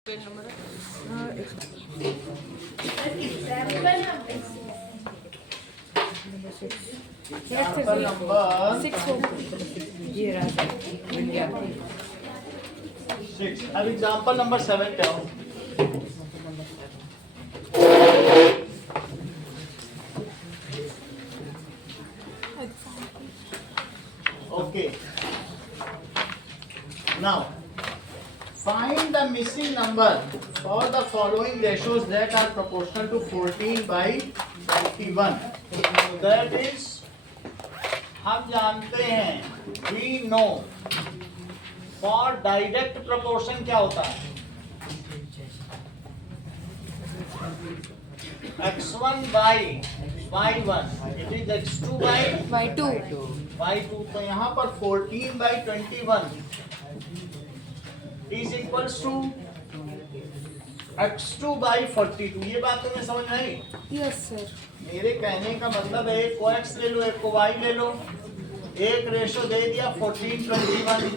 अब example number 7 पे आओ। Okay. Now, find the missing number for the following ratios that are proportional to 14/21. That is, हम जानते हैं, we know, for direct proportion क्या होता है? x1 by y1, it is x2 by y2. तो यहाँ पर 14/21 is equals to x2 by 42. ये बात तुम्हें समझ में आई? Yes sir. मेरे कहने का मतलब है, एक को x ले लो, एक को y ले लो, एक रेशो दे दिया 14/21,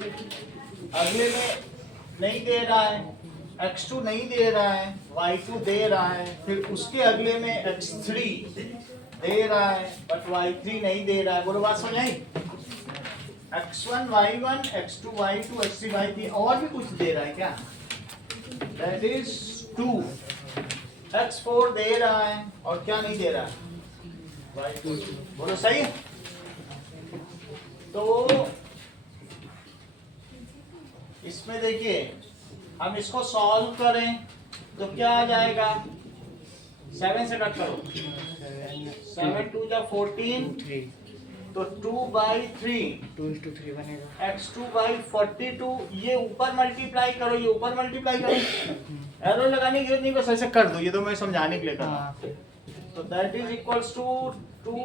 अगले में नहीं दे रहा है, x2 नहीं दे रहा है, y2 दे रहा है, फिर उसके अगले में x3 दे रहा है बट y3 नहीं दे रहा है। बोलो बात समझ आई? x1 y1, x2 y2, x3 y3, और भी कुछ दे रहा है क्या? That is 2, x4 दे रहा है और क्या नहीं दे रहा है? y2। बोलो सही है? तो इसमें देखिए, हम इसको सॉल्व करें तो क्या आ जाएगा? 7 से कट करो, 7 2 जा 14, तो 2/3 2:3 बनेगा। x2 by 42, ये ऊपर मल्टीप्लाई करो, ये ऊपर मल्टीप्लाई करो, एरो लगाने की जरूरत नहीं, बस ऐसे कर दो, ये तो मैं समझाने के लिए कर रहा हूं। तो that is equals to 2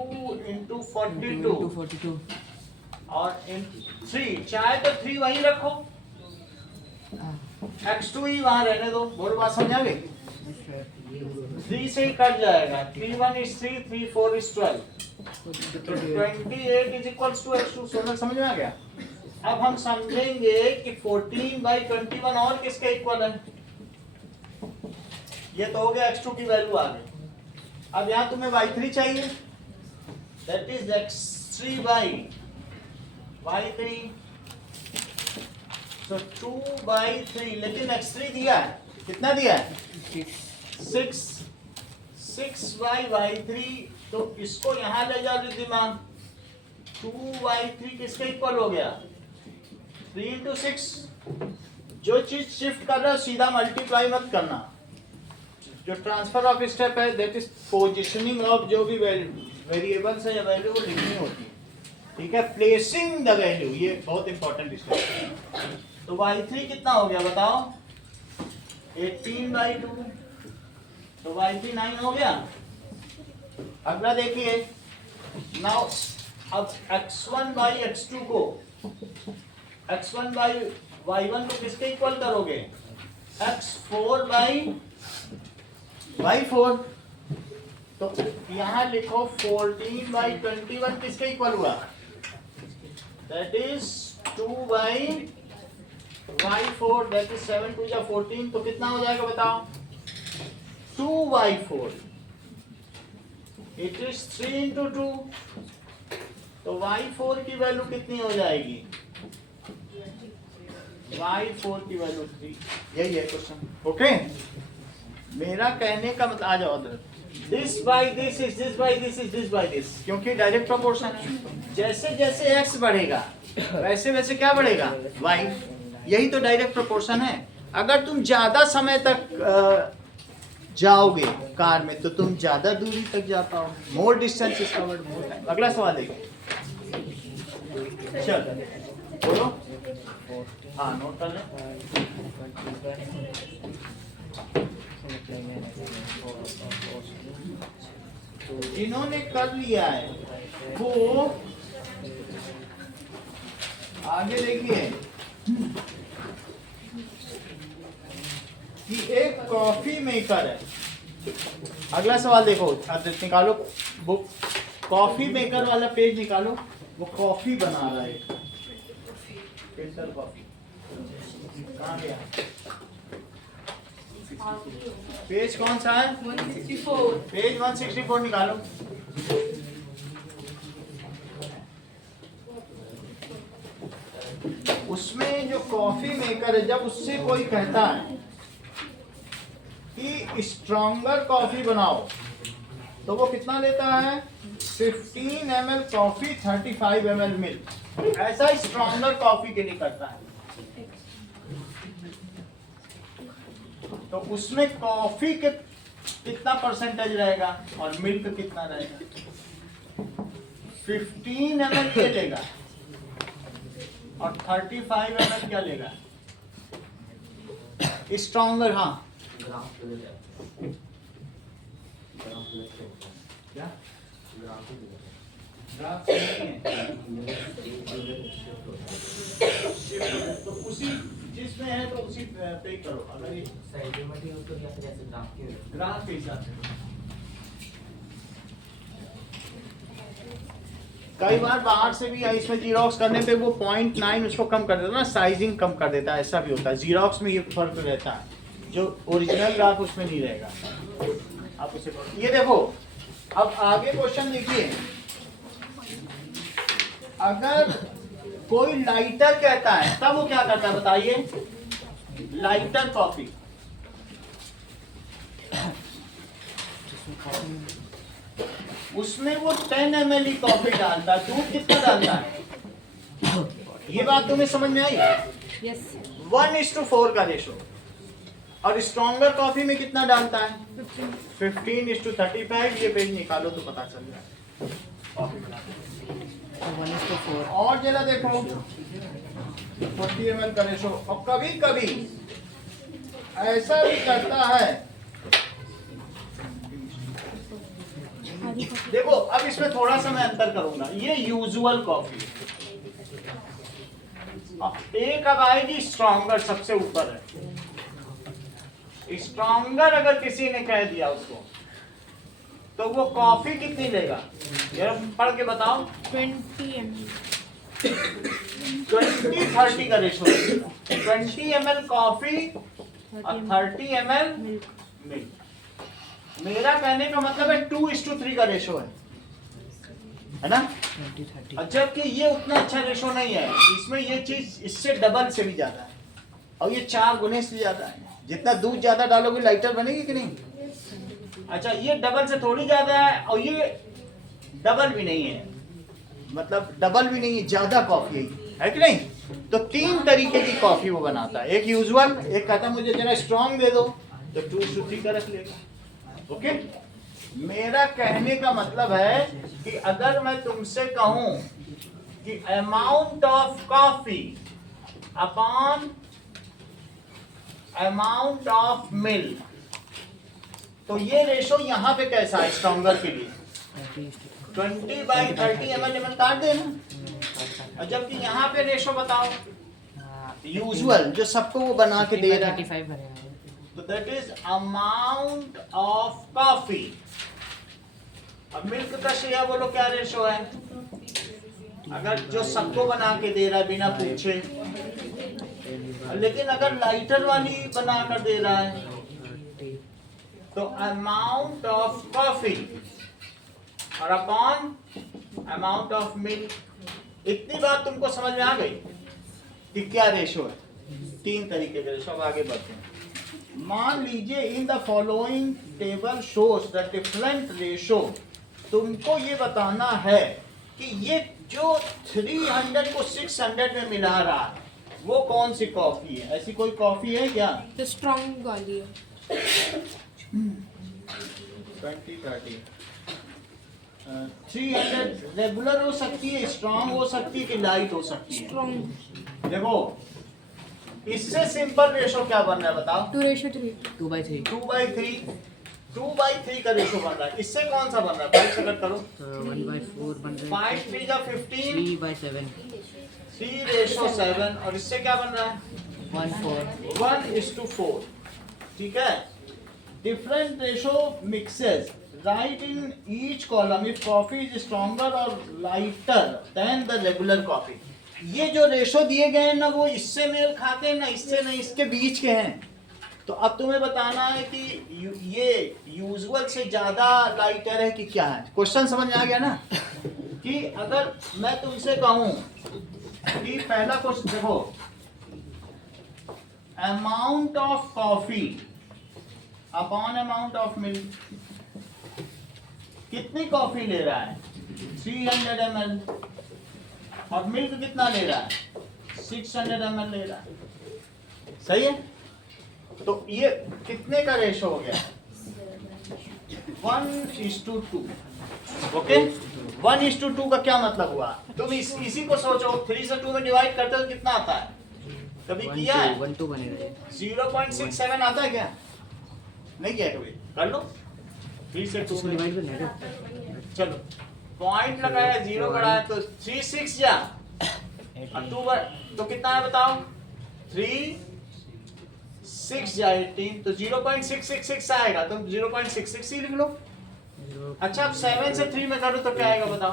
into 42 और इन 3, चाहे तो 3 वहीं रखो, x2 ही वहां रहने दो। बोलो बात समझ आ गई? 3 से ही कट जाएगा, 3 1 is 3, 3 4 is 12, तो 28 is equals to x2। सोलह समझ में आ गया? अब हम समझेंगे कि 14/21 और किसके इक्वल है? ये तो हो गया x2 की वैल्यू आ गई। अब यहाँ तुम्हें y3 चाहिए, that is x3 by y3, तो 2/3, लेकिन x3 दिया है, कितना दिया है? 6 by y3, तो इसको यहाँ ले जाओ दिमाग, 2/3 किसके इक्वल हो गया? 3 into 6। जो चीज शिफ्ट कर रहा है सीधा मल्टीप्लाई मत करना, जो ट्रांसफर ऑफ स्टेप है दैट इज पोजीशनिंग ऑफ जो भी वेरिएबल्स है या वैल्यू वो लिखनी होती है, ठीक है? प्लेसिंग द वैल्यू, ये बहुत इंपॉर्टेंट स्टेप है। तो y3 कितना हो गया बताओ? 18/2, तो y3 9 हो गया। अगला देखिए, नाउ अब x1 by x2 को, x1 by y1 को किसके इक्वल करोगे? x4 by y4, तो यहाँ लिखो 14/21 किसके इक्वल हुआ? That is 2 by y4, that is 7 2 जा 14, तो कितना हो जाएगा बताओ? 2/4, इट इज 3 into 2, तो y4 की वैल्यू कितनी हो जाएगी? y4 की वैल्यू 3। यही है क्वेश्चन, ओके? मेरा कहने का मतलब, आ जाओ उधर, this by this is this by this is this by this, क्योंकि डायरेक्ट प्रोपोर्शन है। जैसे जैसे x बढ़ेगा वैसे वैसे क्या बढ़ेगा? y। यही तो डायरेक्ट प्रोपोर्शन है। अगर तुम ज्यादा समय तक जाओगे कार में तो तुम ज्यादा दूरी तक जा पाओगे, मोर distance is covered more time. अगला सवाल देखो, चल बोलो, हाँ नोट कर ले। जिन्होंने कर लिया है वो आगे देखिए कि एक कॉफी मेकर है। अगला सवाल देखो, निकालो बुक, कॉफी मेकर वाला पेज निकालो, वो कॉफी बना रहा है, फिल्टर कॉफी। कहाँ गया? पेज कौन सा है? 164। पेज 164 निकालो। उसमें जो कॉफी मेकर है, जब उससे कोई कहता है कि स्ट्रॉन्गर कॉफी बनाओ, तो वो कितना लेता है? 15 ml कॉफी, 35 ml मिल्क। ऐसा स्ट्रॉन्गर कॉफी के लिए करता है। तो उसमें कॉफी के कितना परसेंटेज रहेगा और मिल्क कितना रहेगा? 15 ml क्या लेगा और 35 ml क्या लेगा? स्ट्रॉन्गर। हाँ, क्या ग्राफ नहीं है? तो उसी जिसमें है तो उसी पे करो। अगर ये ग्राफ के हिसाब से, कई बार बाहर से भी इसमें जीरोक्स करने पे वो 0.9 उसको कम कर देता है ना, साइजिंग कम कर देता है, ऐसा भी होता है। जीरोक्स में ये फर्क रहता है, जो ओरिजिनल ग्राफ उसमें नहीं रहेगा। आप उसे करो। ये देखो, अब आगे क्वेश्चन देखिए। अगर कोई लाइटर कहता है तब वो क्या करता है बताइए? लाइटर कॉफी, उसमें वो 10 ml ही कॉफी डालता है। दूध कितना डालता है? ये बात तुम्हें समझ में आई? यस। 1:4 का रेशो। और स्ट्रॉन्गर कॉफी में कितना डालता है? 15:35। ये पेज निकालो तो पता चल जाए। कॉफी बनाते 1:4। और जरा देखो, 40 ml का रेशो। और कभी कभी ऐसा भी करता है, देखो अब इसमें थोड़ा सा मैं अंतर करूंगा। ये यूजुअल कॉफी, एक अब आएगी स्ट्रॉन्गर, सबसे ऊपर है। स्ट्रॉन्गर अगर किसी ने कह दिया उसको, तो वो कॉफी कितनी लेगा? यार पढ़ के बताओ। 20 ml। 20-30 का रेशो रहेगा। 20 ml कॉफी और 30 ml मिल्क। मेरा कहने का मतलब है 2:3 का रेशो है ना? 20-30। और जबकि ये उतना अच्छा रेशो नहीं है, इसमें ये चीज इससे डबल से भी ज्यादा है, और ये 4 गुने से ज्यादा है। जितना दूध ज्यादा डालोगे लाइटर बनेगी कि नहीं? अच्छा, ये डबल से थोड़ी ज्यादा है, और ये डबल भी नहीं है, मतलब डबल भी नहीं है, ज्यादा कॉफी है कि नहीं? तो 3 तरीके की कॉफी वो बनाता है। एक यूजुअल, एक कहता मुझे जरा स्ट्रॉन्ग दे दो, तो 2:3 का रख लेगा। ओके, मेरा कहने का मतलब है कि अगर मैं तुमसे कहूं कि amount of coffee upon amount of milk, तो ये रेशो यहाँ पे कैसा है स्ट्रॉन्गर के लिए? 20/30 ml काट देना। और जबकि यहाँ पे रेशो बताओ यूजुअल, जो सबको वो बना के दे रहा है, तो that is amount of coffee. अब मिल्क का शेयर बोलो क्या रेशो है? अगर जो सबको बना के दे रहा है बिना पूछे, लेकिन अगर लाइटर वाली बना कर दे रहा है, तो अमाउंट ऑफ कॉफी और अपॉन अमाउंट ऑफ मिल्क। इतनी बात तुमको समझ में आ गई कि क्या रेशो है? 3 तरीके के रेशो। अब आगे बढ़ते हैं। मान लीजिए in the following table shows the different ratio. तुमको ये बताना है कि ये जो 300 को 600 में मिला रहा है वो कौन सी कॉफी है? ऐसी कोई कॉफी है क्या? तो स्ट्रॉन्ग वाली है। 20-30 300 रेगुलर हो सकती है, स्ट्रॉन्ग हो सकती है कि लाइट हो सकती है। स्ट्रॉन्ग। देखो इससे सिंपल रेशो क्या बन रहा है बताओ? 2:3। 2/3। 2/3 का रेशो बन रहा है। इससे कौन सा बन रहा है? 5 से कट करो। 1/4 बन रहा है। 5 3 जा 15, 3/7। 3:7। और इससे क्या बन रहा है? 1/4। 1:4। ठीक है। Different ratio mixes, right in each column if coffee is stronger or lighter than the regular coffee. ये जो रेशो दिए गए हैं ना, वो इससे मेल खाते हैं ना इससे, ना इसके बीच के हैं। तो अब तुम्हें बताना है कि ये यूजुअल से ज्यादा लाइटर है कि क्या है। क्वेश्चन समझ में आ गया ना? कि अगर मैं तुमसे कहूं कि पहला क्वेश्चन देखो, amount of coffee upon amount of milk, कितनी कॉफी ले रहा है 300 ml, और मिल्क कितना ले रहा है 600 ml ले रहा है। सही है? तो ये कितने का रेशो हो गया 1:2। ओके, 1:2 का क्या मतलब हुआ? तुम इसी को सोचो, 3 से 2 में डिवाइड करते हो तो कितना आता है? कभी किया है? 1 2 बनेगा। 0.67 आता है क्या? नहीं किया कभी? कर लो 3 से 2 में डिवाइड करना है। चलो पॉइंट लगाया, 0 बढ़ाया तो 3 6 या और 2 तो कितना है बताओ? 3 6 या 18, तो 0.666 आएगा। तुम 0.666 ही लिख लो। अच्छा अब 7 से 3 में करो तो क्या आएगा बताओ?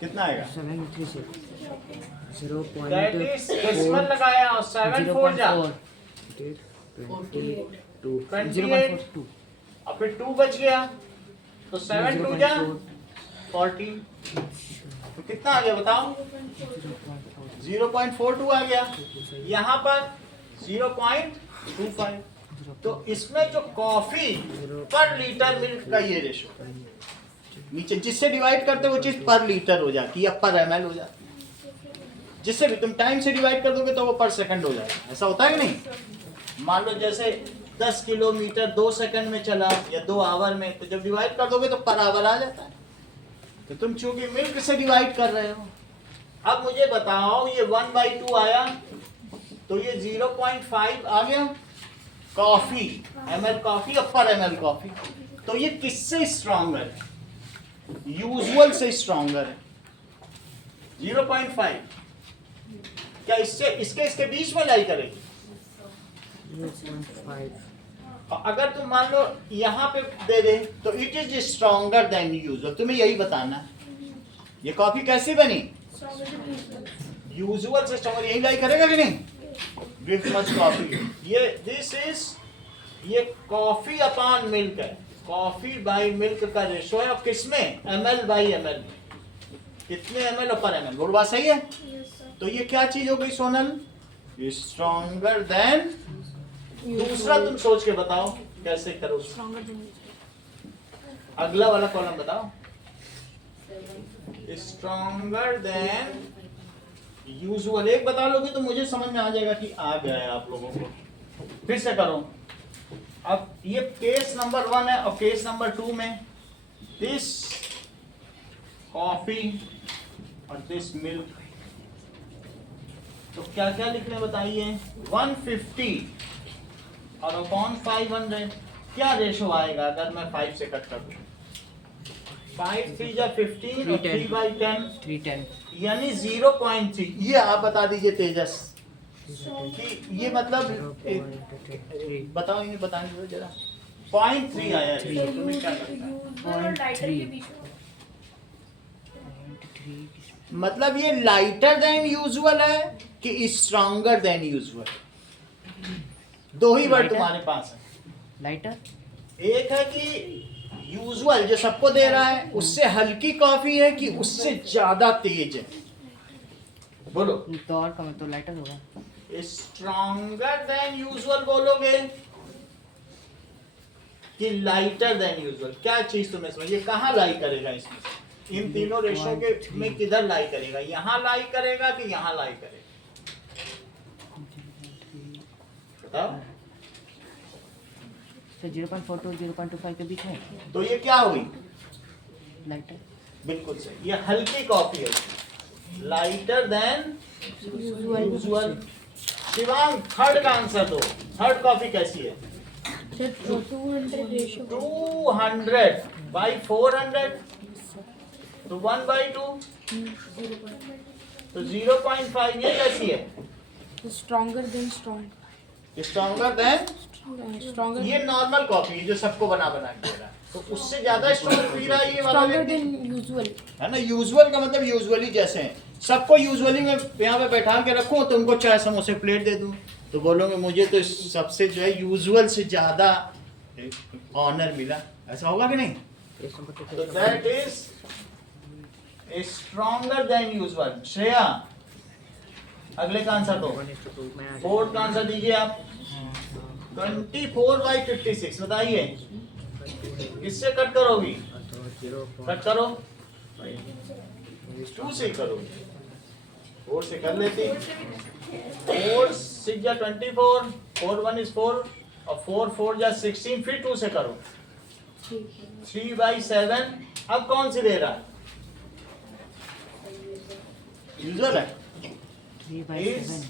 कितना आएगा? 7 3 से That is decimal लगाया और 7 4 जा 0.42 और फिर 2 बच गया तो 7 2 जा 40, तो कितना आ गया बताओ? 0.42 आ गया। यहाँ पर 0.25। तो इसमें जो कॉफी पर लीटर मिल्क का ये रेशो नीचे जिससे डिवाइड करते वो चीज पर लीटर हो जाती है या पर ml हो जाती है। जिससे भी तुम टाइम से डिवाइड कर दोगे तो वो पर सेकंड हो जाएगा। ऐसा होता है कि नहीं? मान लो जैसे 10 किलोमीटर 2 सेकंड में चला या 2 आवर में, तो जब डिवाइड कर दोगे तो पर आवर आ जाता है। तो तुम चूंकि मिल्क से डिवाइड कर रहे हो। अब मुझे बताओ ये 1/2 आया तो ये 0.5 आ गया कॉफी ml कॉफी और पर ml कॉफी। तो ये किससे स्ट्रॉन्गर है? यूजुअल से स्ट्रॉन्गर है 0.5। क्या इससे इसके बीच में लाई करेगी? 0.5। और अगर तुम मान लो यहाँ पे दे दे तो it is stronger than usual. तुम्हें यही बताना है ये कॉफी कैसी बनी? यूजुअल से स्ट्रॉन्गर। यही लाई करेगा कि नहीं? Drift much coffee. ये दिस इज ये कॉफी अपॉन मिल्क है। कॉफी बाई मिल्क का रेशो है। और किसमें? ml/ml। कितने ml और पर ml? बोल बात सही है? तो ये क्या चीज हो गई सोनल? Stronger than. दूसरा तुम सोच के बताओ कैसे करो। अगला वाला कॉलम बताओ। Stronger than usual. एक बता लोगे तो मुझे समझ में आ जाएगा कि आ गया है आप लोगों को। फिर से करो। अब ये केस नंबर 1 है और केस नंबर 2 में दिस कॉफी और दिस मिल्क। तो क्या क्या लिखने बताइए? 150 और अपॉन 500 क्या रेशो आएगा अगर मैं 5 से कट कर दूं? 5 3 जा 15 और 3/10 310 यानी 0.3। ये आप बता दीजिए तेजस कि ये मतलब बताओ, ये बताएंगे जरा। 0.3 आया है। तो तुम्हें क्या लगता है? मतलब ये लाइटर देन यूजुअल है कि स्ट्रॉन्गर देन यूजुअल? दो ही वर्ड तुम्हारे पास है। लाइटर एक है कि यूजुअल जो सबको दे रहा है उससे हल्की कॉफी है कि उससे ज्यादा तेज है? बोलो। तो और कम तो लाइटर होगा। स्ट्रॉन्गर देन यूजुअल बोलोगे कि लाइटर देन यूजुअल? क्या चीज तुम्हें समझ? ये कहाँ लाई करेगा इसमें? इन तीनों रेशों के में किधर लाई करेगा? यहाँ लाई करेगा कि यहाँ लाई करेगा? बताओ। तो 0.4 to 0.25 के बीच में। तो ये क्या हुई? लाइटर। बिल्कुल सही। ये हल्की कॉफी है lighter than usual. Shivang third का आंसर दो। थर्ड कॉफी कैसी है? 200 रेशो 200/400 तो 1/2 तो 0.5। ये कैसी है? Stronger than strong. Stronger than stronger ये नॉर्मल कॉफी जो सबको बना बना के दे रहा है। तो उससे ज्यादा स्ट्रॉन्ग पी रहा है ये वाला स्ट्रॉन्गर व्यक्ति, देन यूजुअल है ना। यूजुअल का मतलब यूजुअली जैसे हैं। सबको यूजुअली में यहाँ पे बैठा के रखूं तो उनको चाय समोसे प्लेट दे दूं तो बोलोगे मुझे तो सबसे जो है यूजुअल से ज़्यादा ऑनर मिला, ऐसा होगा कि नहीं? तो that is stronger than usual. Shreya अगले का आंसर दो, फोर्थ का आंसर दीजिए आप। 24/56 बताइए किससे कट करोगी? कट करो 2 से करो, 4 से कर लेती। 4 6 जा 24, 4 1 is 4 और 4 4 जा 16, फिर 2 से करो 3/7। अब कौन सी दे रहा है? यूजुअल है, 3/7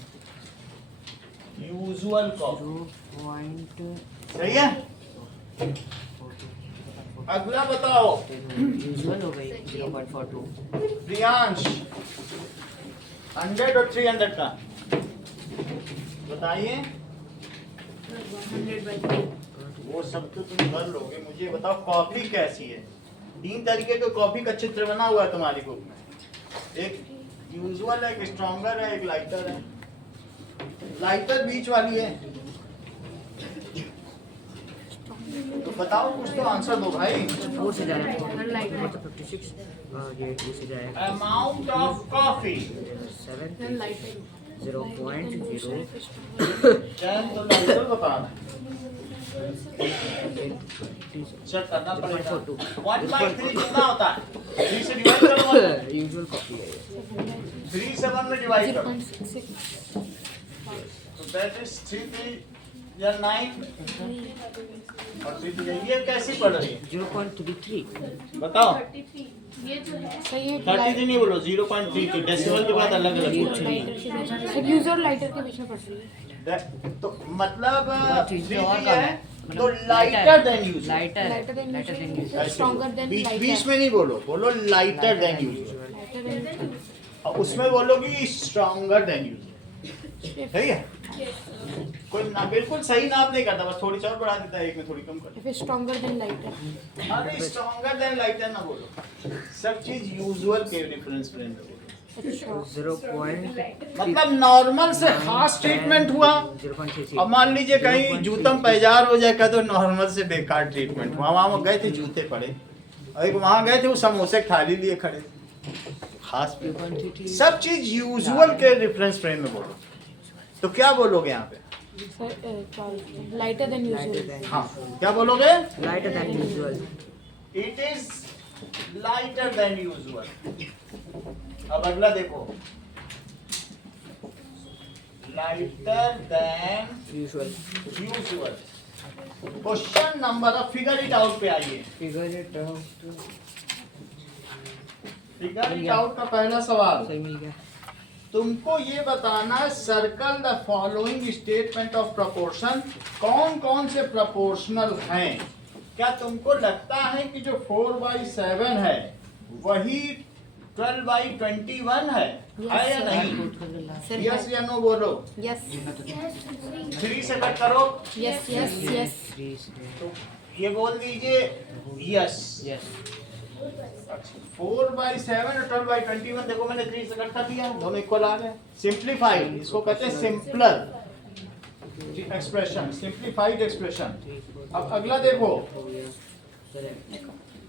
यूजुअल कॉपी 0.42 सही है। अगला बताओ यूजुअल हो गई 0.42 प्रियांश 100 और 300 का बताइए। वो सब तो तुम कर लोगे, मुझे बताओ कॉफी कैसी है? 3 तरीके के कॉफी का चित्र बना हुआ है तुम्हारी बुक में, एक यूजुअल है, एक स्ट्रॉन्गर है, एक लाइटर है। लाइटर बीच वाली है, तो बताओ कुछ तो आंसर दो भाई। 4 से जा रहा है 56 ये 2 से जाएगा अमाउंट ऑफ कॉफी 7 0.0 तो लाइटर बता चेक करना पड़ेगा। 1/3 कितना होता है? 3 से डिवाइड करो, यूजुअल कॉपी है ये 3 से 1 में डिवाइड करो, 0.66 तो दैट इज 3 3 या 9 और 3 ये कैसी पड़ रही है 0.33 बताओ? सही है। 33 नहीं बोलो, 0.3 डेसिमल के बाद अलग अलग बोलो। सब यूजर और लाइटर के बीच में पड़ रही है। तो मतलब चीज़ पे 3 और है, कम है, तो lighter than usual. Lighter lighter than lighter than usual, usual stronger than बीच लाइटर। में नहीं बोलो, बोलो lighter than usual, lighter than usual. और उसमें बोलोगी स्ट्रॉन्गर देन यूजुअल। सही है? कोई ना बिल्कुल सही नाप नहीं करता, बस थोड़ी सी और बढ़ा देता है, एक में थोड़ी कम कर। फिर स्ट्रॉन्गर देन लाइटर। अरे स्ट्रॉन्गर देन लाइटर ना बोलो, सब चीज यूजुअल के रेफरेंस फ्रेम में बोलो। अच्छा 0.33 मतलब नॉर्मल से खास ट्रीटमेंट हुआ, 0.33 अब मान लीजिए कहीं जूतम पैजार हो जाए का, तो नॉर्मल से बेकार ट्रीटमेंट हुआ। वहाँ गए थे जूते पड़े, और एक वहाँ गए थे वो समोसे थाली लिए खड़े, खास 0.33 सब चीज यूजुअल के रेफरेंस फ्रेम में बोलो। तो क्या बोलोगे यहाँ पे? Lighter than usual. हाँ क्या बोलोगे? Lighter than usual it is lighter than usual. अब अगला देखो, lighter than usual usual. Question number, अब फिगर इट आउट पे आइए। Figure it out figure it out का पहला सवाल, सही मिल गया तुमको ये बताना है circle the following statement of proportion. कौन कौन से प्रोपोर्शनल हैं? क्या तुमको लगता है कि जो 4/7 है वही 12/21 है या नहीं? यस या नो बोलो। यस 3 से कट करो, यस यस यस। तो ये बोल दीजिए यस। यस 4/7 और 12/21, देखो मैंने 3 से कट कर दिया, दोनों इक्वल आ गए। सिंप्लीफाइड, इसको कहते हैं सिंपलर एक्सप्रेशन, सिंप्लीफाइड एक्सप्रेशन। अब अगला देखो,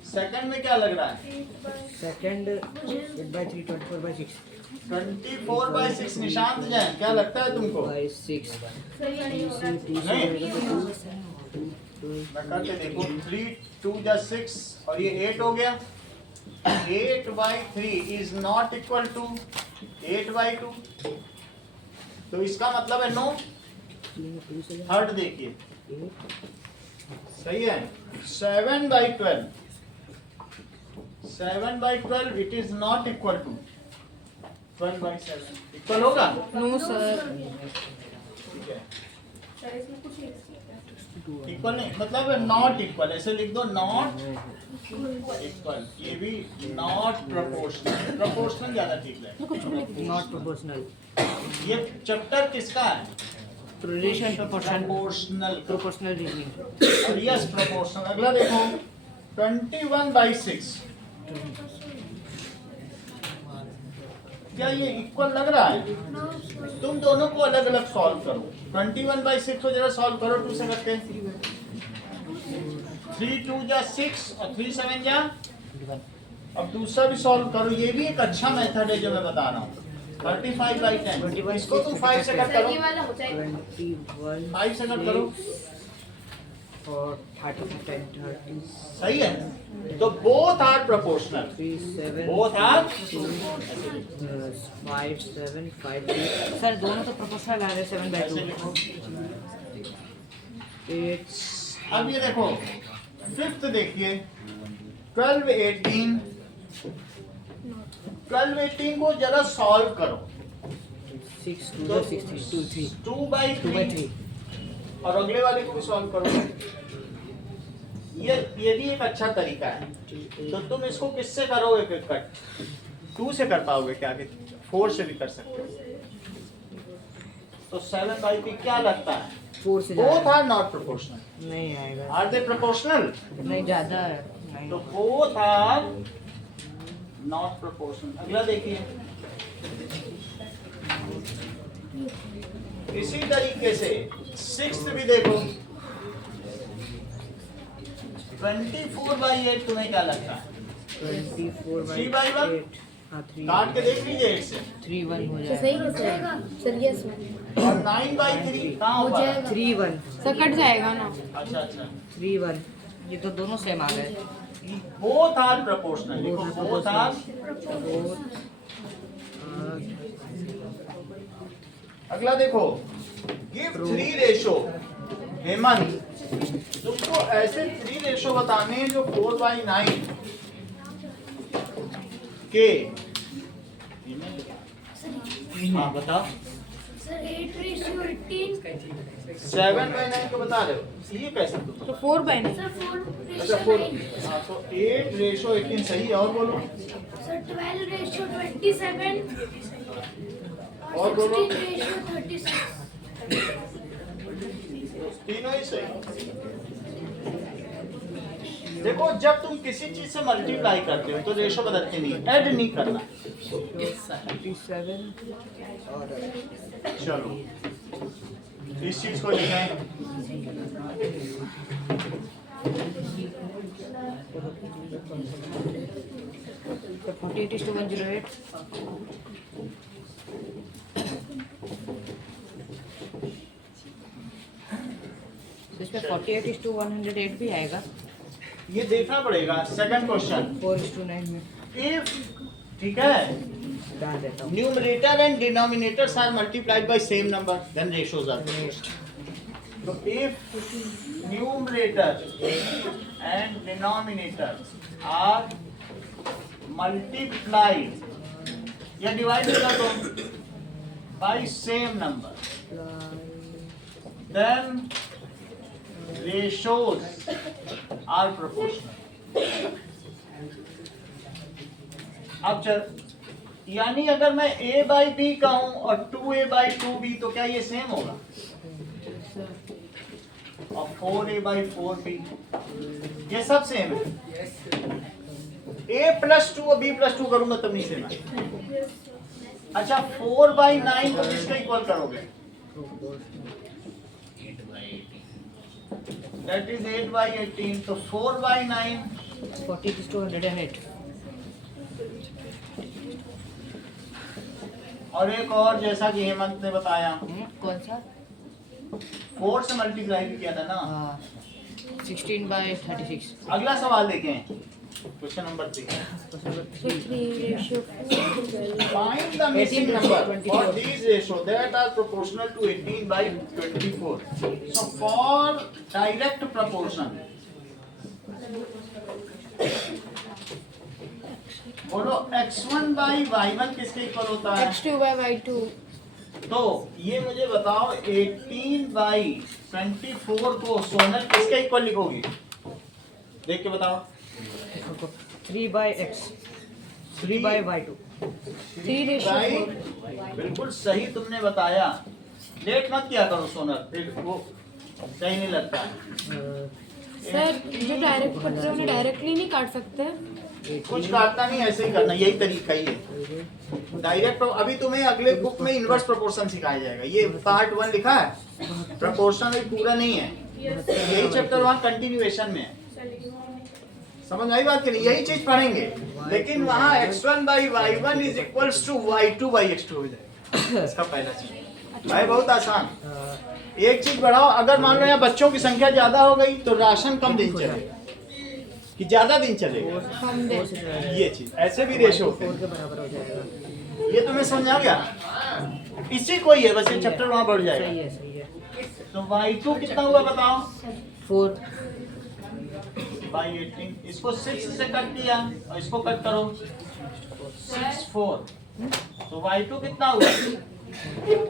सेकंड में क्या लग रहा है? सेकंड 8/3 24/6 24/6 निशांत जैन, क्या लगता है तुमको? 6 नहीं, मैं करके देखो, 3 2 जा 6 और ये 8 हो गया। 8/3 इज नॉट इक्वल टू 8/2, तो इसका मतलब है नो। थर्ड देखिए, सही है। 7/12 7/12 it is not equal to 12/7। Equal होगा? No sir. ठीक है, इक्वल नहीं मतलब नॉट इक्वल, ऐसे लिख दो नॉट इक्वल। ये भी नॉट प्रोपोर्शनल, प्रोपोर्शनल ज्यादा ठीक है। नॉट प्रोपोर्शनल ये चैप्टर किसका है? Relation proportional. प्रोपोर्शनल रीजनिंग और यस प्रोपोर्शनल। अगला देखो, 21/6 क्या ये इक्वल लग रहा है? तुम दोनों को अलग अलग सॉल्व करो। 21/6 को जरा सॉल्व करो 2 से करके। 3 2 जा 6 और 3 7 जा। अब दूसरा भी सॉल्व करो, ये भी एक अच्छा मेथड है जो मैं बता रहा हूँ। 35/10 इसको तुम 5 से कट करो। 21 5 से कट करो, और 35 10 30 सही है। तो both are proportional, 3 7 both are 5 7 5 3 sir दोनों तो प्रोपोर्शनल आ रहे हैं 7/2 8 अब ये देखो फिफ्थ देखिए 12 18 12 18 को जरा सॉल्व करो। 6 2 6 3 2 3 2/3 और अगले वाले को भी सॉल्व करो। ये भी एक अच्छा तरीका है। तो तुम इसको किससे करोगे फिर कट? 2 से कर पाओगे क्या? कि 4 से भी कर सकते हो। तो 7/3 क्या लगता है? 4 से बोथ आर नॉट प्रोपोर्शनल। नहीं आएगा, आर दे प्रोपोर्शनल? नहीं ज़्यादा है नहीं। तो बोथ आर नॉट प्रोपोर्शनल। अगला देखिए, इसी तरीके से 6th भी देखो 24/8 तुम्हें क्या लगता है? 24/8 हाँ 3 काट के देख लीजिए 8 से। 3 1 हो तो सही जाएगा है सर यस मैम और 9/3 कहाँ हो होगा? जाएगा 3 1 सर कट जाएगा ना अच्छा अच्छा, 3 1 ये तो दोनों सेम आ गए। Both are proportional. देखो बोथ आर। अगला देखो गिव 3 रेशो। हेमंत तुमको ऐसे 3 रेशो बताने हैं जो 4/9 के। हाँ बताओ। सर 8/18 7/9 को बता रहे हो, ये कैसे? तो 4/9 सर अच्छा 4। 4/9 हाँ तो 8/18 सही है। और बोलो। सर 12/27 और बोलो। 16/36 तीनों ही सही। देखो जब तुम किसी चीज से मल्टीप्लाई करते हो तो रेशो बदलते नहीं, ऐड नहीं करना। 37 चलो इस चीज को लिखें। तो 48:108 तो इसमें 48:108 भी आएगा। ये देखना पड़ेगा। सेकंड क्वेश्चन 4:9 में इफ, ठीक है, डाल देता हूँ। Numerator and denominators are multiplied by same number then ratios are proportional. तो if numerator and denominator are multiplied या डिवाइड कर दो by same number then ratios are proportional। अब चल, यानी अगर मैं a/b कहूं और 2a/2b तो क्या ये सेम होगा? और 4a/4b ये सब सेम है। a+2 और b+2 करूंगा तब नहीं सेम है। अच्छा 4/9 को किसके इक्वल करोगे? That is 8/18। तो 4/9 48:108 और एक और जैसा कि हेमंत ने बताया कौन सा? 4 से मल्टीप्लाई भी किया था ना। हाँ 16/36 अगला सवाल देखें, question number 3। so 3/4 Find the missing number for these ratio that are proportional to 18/24। So for direct proportion बोलो x1/y1 किसके इक्वल होता है? x2/y2 तो ये मुझे बताओ 18/24 को सोनल किसके इक्वल लिखोगी? देख के बताओ। 3/x 3/y2 3/4 बिल्कुल सही तुमने बताया। लेट मत किया करो सोनल, फिर वो सही नहीं लगता है। सर जो डायरेक्ट करते हैं उन्हें डायरेक्टली नहीं काट सकते? कुछ काटना नहीं, ऐसे ही करना, यही तरीका ही है डायरेक्ट। अभी तुम्हें अगले बुक में इनवर्स प्रोपोर्शन सिखाया जाएगा। ये पार्ट 1 लिखा है, प्रोपोर्शन अभी पूरा नहीं है, यही चैप्टर 1 कंटिन्यूएशन में है। समझ आई बात के लिए? यही चीज पढ़ेंगे, लेकिन वहाँ x1 by y1 is equals to y2 by x2 हो जाएगा। इसका पहला चीज भाई बहुत आसान। एक चीज बढ़ाओ, अगर मान लो यहाँ बच्चों की संख्या ज्यादा हो गई तो राशन कम दिन चलेगा कि ज्यादा दिन चलेगा, हम दे ये चीज ऐसे भी रेशो होते 4 हैं। के बराबर हो जाएगा। ये तुम्हें समझ आ गया? इसी को ही है, बस ये चैप्टर वहाँ बढ़ सही जाएगा। है, सही है। तो y2 कितना हुआ बताओ? 4 by 18। इसको 6 से कट किया और इसको कट करो 6 4, तो y2 कितना हुआ?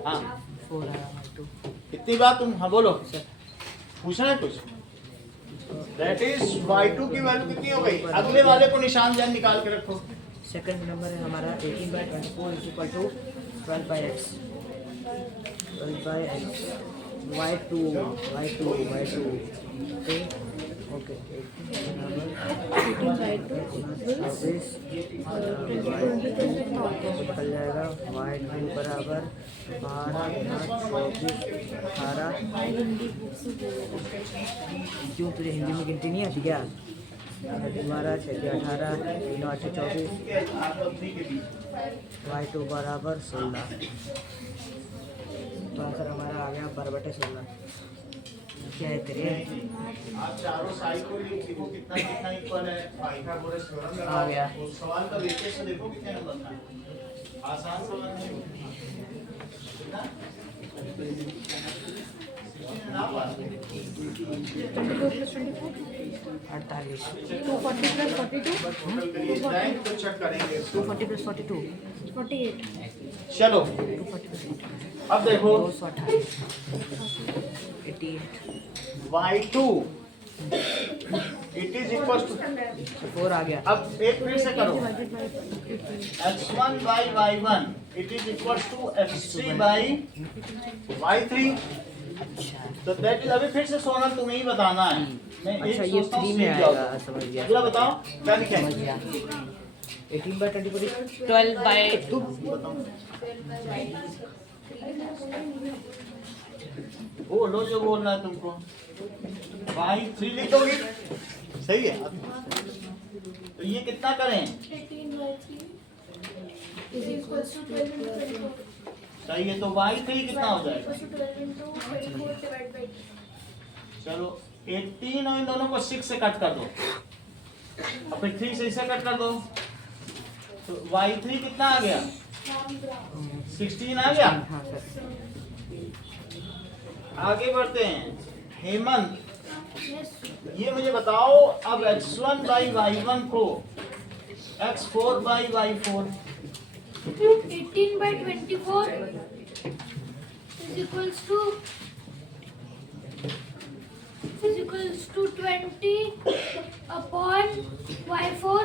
हाँ 4 आया 2। कितनी बात तुम, हाँ बोलो, पूछना है कुछ? दैट इज y2 की वैल्यू कितनी हो गई? अगले वाले को निशान जान निकाल के रखो। सेकंड नंबर है हमारा 18 by 24 is equal to 12 by x 12 by x y2 okay 18 by 2 निकल जाएगा y2 बराबर 12 क्यों तुझे हिंदी में गिनती नहीं आती क्या? 12 6 18 3 8 24 y2 बराबर 16। तो आंसर हमारा आ गया 12/16। क्या है तेरे? आप चारों साइड को लिखो कितना कितना इक्वल है, पाइथागोरस थ्योरम लगाओ। आ गया। उस सवाल का वेटेज से देखो कितने नंबर का है। आसान सवाल नहीं ना? ना पास। 24 plus 24 48 240 plus 42 टोटल करिए, टाइम को चेक करेंगे। 240 plus 42 48 चलो 240 plus 42 अब देखो 228 88 y2 it is equal to 4 आ गया। अब एक फिर से करो divided by 18 x1 by y1 it is equal to x3 by y3। अच्छा तो दैट इज, अभी फिर से सोनल तुम्हें ही बताना है। मैं एक अच्छा ये सोचता हूँ 3 में सीख जाओ। आएगा, समझ गया। अगला बताओ क्या लिखें? समझ गया। 18 by 24 is 12 by 2 वो लो जो बोल रहा है तुमको, y3 लिखोगी, सही है। तो ये कितना करें? 18 by 3 is equals to 12 into 24 सही है, तो y3 कितना हो जाएगा? equals to 12 into 24 divided by 2। चलो 18 और इन दोनों को 6 से कट कर दो और फिर 3 से इसे कट कर दो, तो y3 कितना आ गया? 16 आ गया। हाँ सर। आगे बढ़ते हैं। हेमंत, Yes, ये मुझे बताओ, अब x1 by y1 को x4 by y4 18 by 24 is equals to 20 upon y4।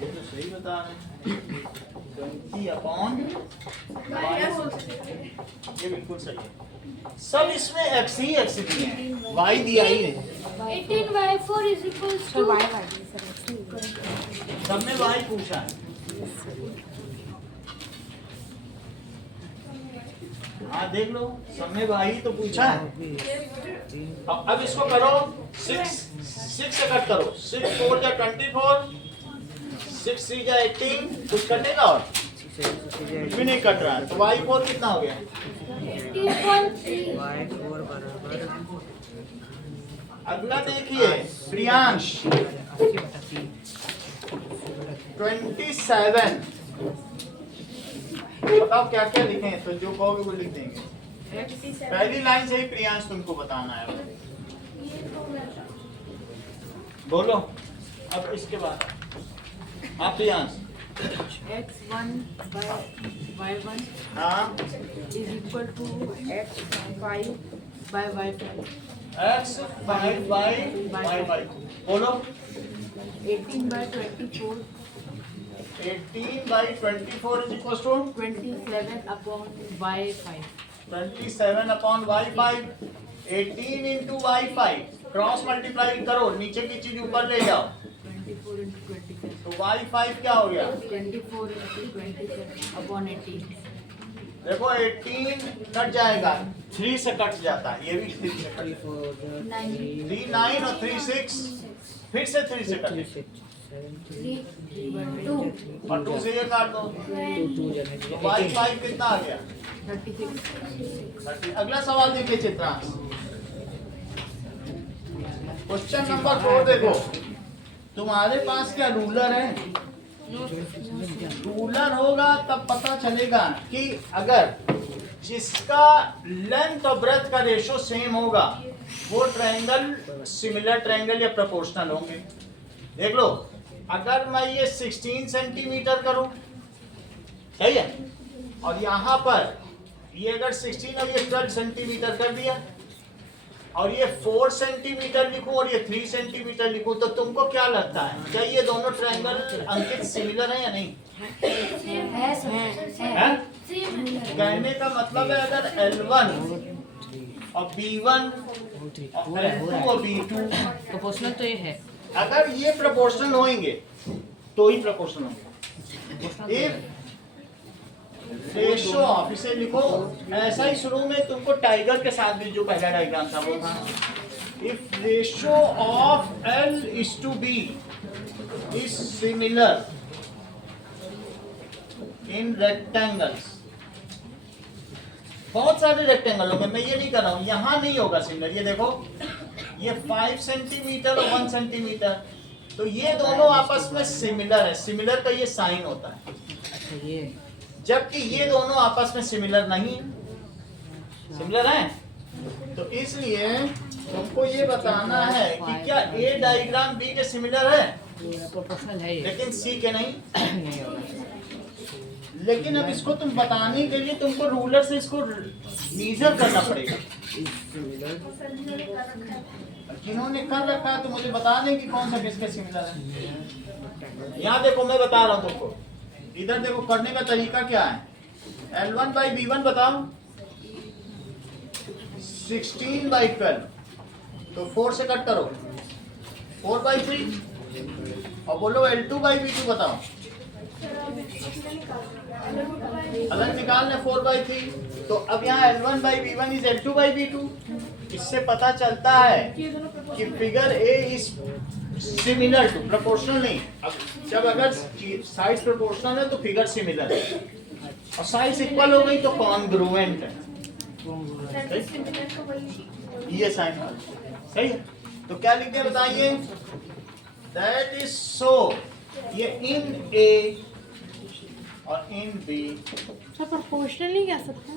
ये तो सही बता रहे हैं, 20 अपॉन ये बिल्कुल सही है। सब इसमें x ही x दिए हैं, y दिया ही नहीं। 18 y4 is equals sir to y sir सब में y पूछा है। हाँ देख लो, सब में y तो पूछा है। अब इसको करो 6 से कट करो, 6 4 जा 24, 6 3 जा 18, कुछ कटेगा और कुछ भी नहीं कट रहा है। तो y4 कितना हो गया? 18.3। y4 बराबर अगला देखिए प्रियांश 80/3 27। बताओ क्या क्या लिखें, तो जो कहोगे वो लिख देंगे। पहली लाइन से ही प्रियांश तुमको बताना है। बोलो अब इसके बाद। हाँ प्रियांश। x1 by y1 हाँ is equal to x5 by y5 x5 by y5 बोलो। 18 by 24 18 by 24 is equals to 27 upon y5 27 upon y5। 18 into y5 cross multiply करो, नीचे की चीज ऊपर ले जाओ, 24 into 27. तो y5 क्या हो गया? 24 into 27 upon 18. देखो 18 कट जाएगा, 3 से कट जाता है, ये भी 3 से कट 3 4 9. 3 9 और 3 6, फिर से 3 से कट 3 6 7 2. और 2 से ये काट दो, 2 2 तो y5 कितना आ गया? 36. अगला सवाल देखिए चित्रांश, क्वेश्चन नंबर 4 देखो, तुम्हारे पास क्या रूलर है? रूलर होगा तब पता चलेगा कि अगर जिसका लेंथ और ब्रेथ का रेशो सेम होगा वो ट्रायंगल सिमिलर ट्रायंगल या प्रोपोर्शनल होंगे। देख लो, अगर मैं ये 16 सेंटीमीटर करूं, सही है, और यहाँ पर ये अगर 16 और ये 12 सेंटीमीटर कर दिया, और ये 4 सेंटीमीटर लिखूं और ये 3 सेंटीमीटर लिखूं, तो तुमको क्या लगता है, क्या ये दोनों ट्रायंगल अंकित सिमिलर है या नहीं? है? कहने का मतलब है अगर L1 और B1 और L2 और B2 प्रोपोर्शनल तो ये है। अगर ये प्रोपोर्शनल होंगे तो ही प्रोपोर्शनल होंगे। इफ रेशो ऑफ, इसे लिखो ऐसा ही, शुरू में तुमको टाइगर के साथ भी जो पहला डायग्राम था वो था, if ratio of L is to B is similar in rectangles, बहुत सारे रेक्टेंगल होंगे, मैं ये नहीं कर रहा हूँ, यहाँ नहीं होगा सिमिलर। ये देखो, ये 5 सेंटीमीटर और 1 सेंटीमीटर, तो ये दोनों आपस में सिमिलर है, सिमिलर का ये साइन होता है, अच्छा ये, जबकि ये दोनों आपस में सिमिलर नहीं, सिमिलर है। तो इसलिए तुमको ये बताना है कि क्या ए डायग्राम बी के सिमिलर है, प्रोपोर्शनल है ये। लेकिन सी के नहीं। नहीं होगा। लेकिन अब इसको तुम बताने के लिए तुमको रूलर से इसको मीजर करना पड़ेगा। जिन्होंने कर रखा है तो मुझे बता दें कि कौन सा किसके सिमिलर है। यहाँ देखो, मैं बता रहा हूँ तुमको, इधर देखो, करने का तरीका क्या है। L1 by B1 बताओ, 16 by 12, तो 4 से कट करो, 4 by 3, और बोलो L2 by B2 बताओ, अलग निकालना 4 by 3, तो अब यहाँ L1 by B1 is L2 by B2। इससे पता चलता है कि figure A is similar to, proportional नहीं। अब जब अगर साइड्स प्रोपोर्शनल है तो फिगर सिमिलर है, और साइड्स इक्वल हो गई तो कॉन्ग्रुएंट है। ये साइन सही है, तो क्या लिखते हैं बताइए, दैट इज सो, ये इन ए और इन बी प्रोपोर्शनल नहीं कह सकते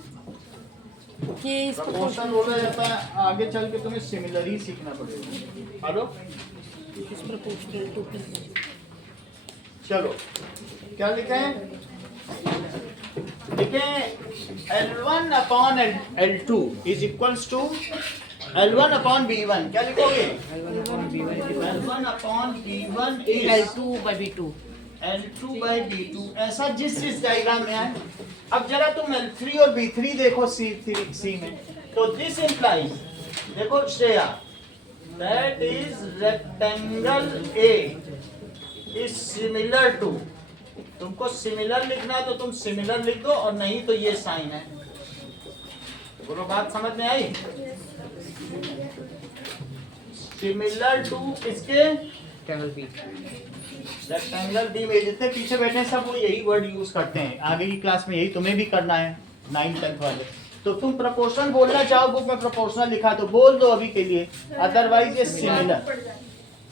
कि इसको प्रोपोर्शनल बोला जाता है, आगे चल के तुम्हें सिमिलर ही सीखना पड़ेगा। हेलो, प्रोपोर्शनल टू चलो क्या लिखे हैं, लिखे L1 upon L2 is equals to L1 upon B1। क्या लिखोगे, L1 upon B1 is L2 by B2। L2 by B2, ऐसा जिस डायग्राम में है। अब जरा तुम L3 और B3 देखो C में, तो दिस इंप्लाइज, देखो Shreya, that is rectangle A is similar to, तुमको सिमिलर लिखना है तो तुम सिमिलर लिख दो, और नहीं तो ये साइन है। बोलो, बात समझ में आई? सिमिलर टू किसके, रेक्टेंगल B। रेक्टेंगल बी में जितने पीछे बैठे हैं सब वो यही वर्ड यूज करते हैं, आगे की क्लास में यही तुम्हें भी करना है, 9th 10th वाले। तो तुम प्रोपोर्शनल बोलना चाहो, बुक में प्रोपोर्शनल लिखा तो बोल दो अभी के लिए, अदरवाइज ये सिमिलर।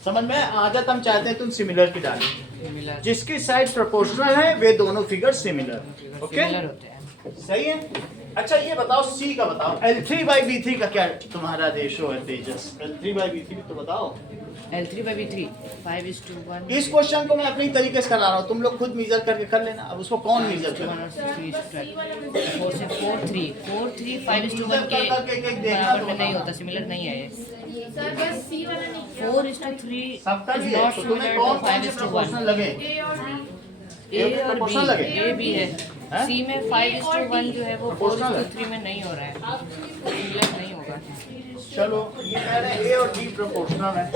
समझ में, आदत हम चाहते हैं तुम सिमिलर की डालें, जिसकी साइड प्रोपोर्शनल है वे दोनों फिगर सिमिलर। ओके, सही है। अच्छा ये बताओ, सी का बताओ, L3 by B3 का क्या तुम्हारा रेशो है तेजस? L3 by B3 तो बताओ। L3 by B3 5:1। इस क्वेश्चन को मैं अपनी तरीके से करा रहा हूँ, तुम लोग खुद मेजर करके कर लेना। अब उसको कौन मेजर करे? 4 से 4 3 4 3 5:1 के बराबर में नहीं होता, सिमिलर नहीं है ये। 4:3 सबका is भी है, not तो तुम्हें similar to कौन से 5:1। प्रोपोर्शनल लगे? A और B, प्रोपोर्शनल लगे? A B है। हैं? सी में 5:1 जो है वो Proportional है? 4:3 में नहीं हो रहा है, सिमिलर नहीं होगा। चलो ये कह रहे हैं ए और डी प्रोपोर्शनल है।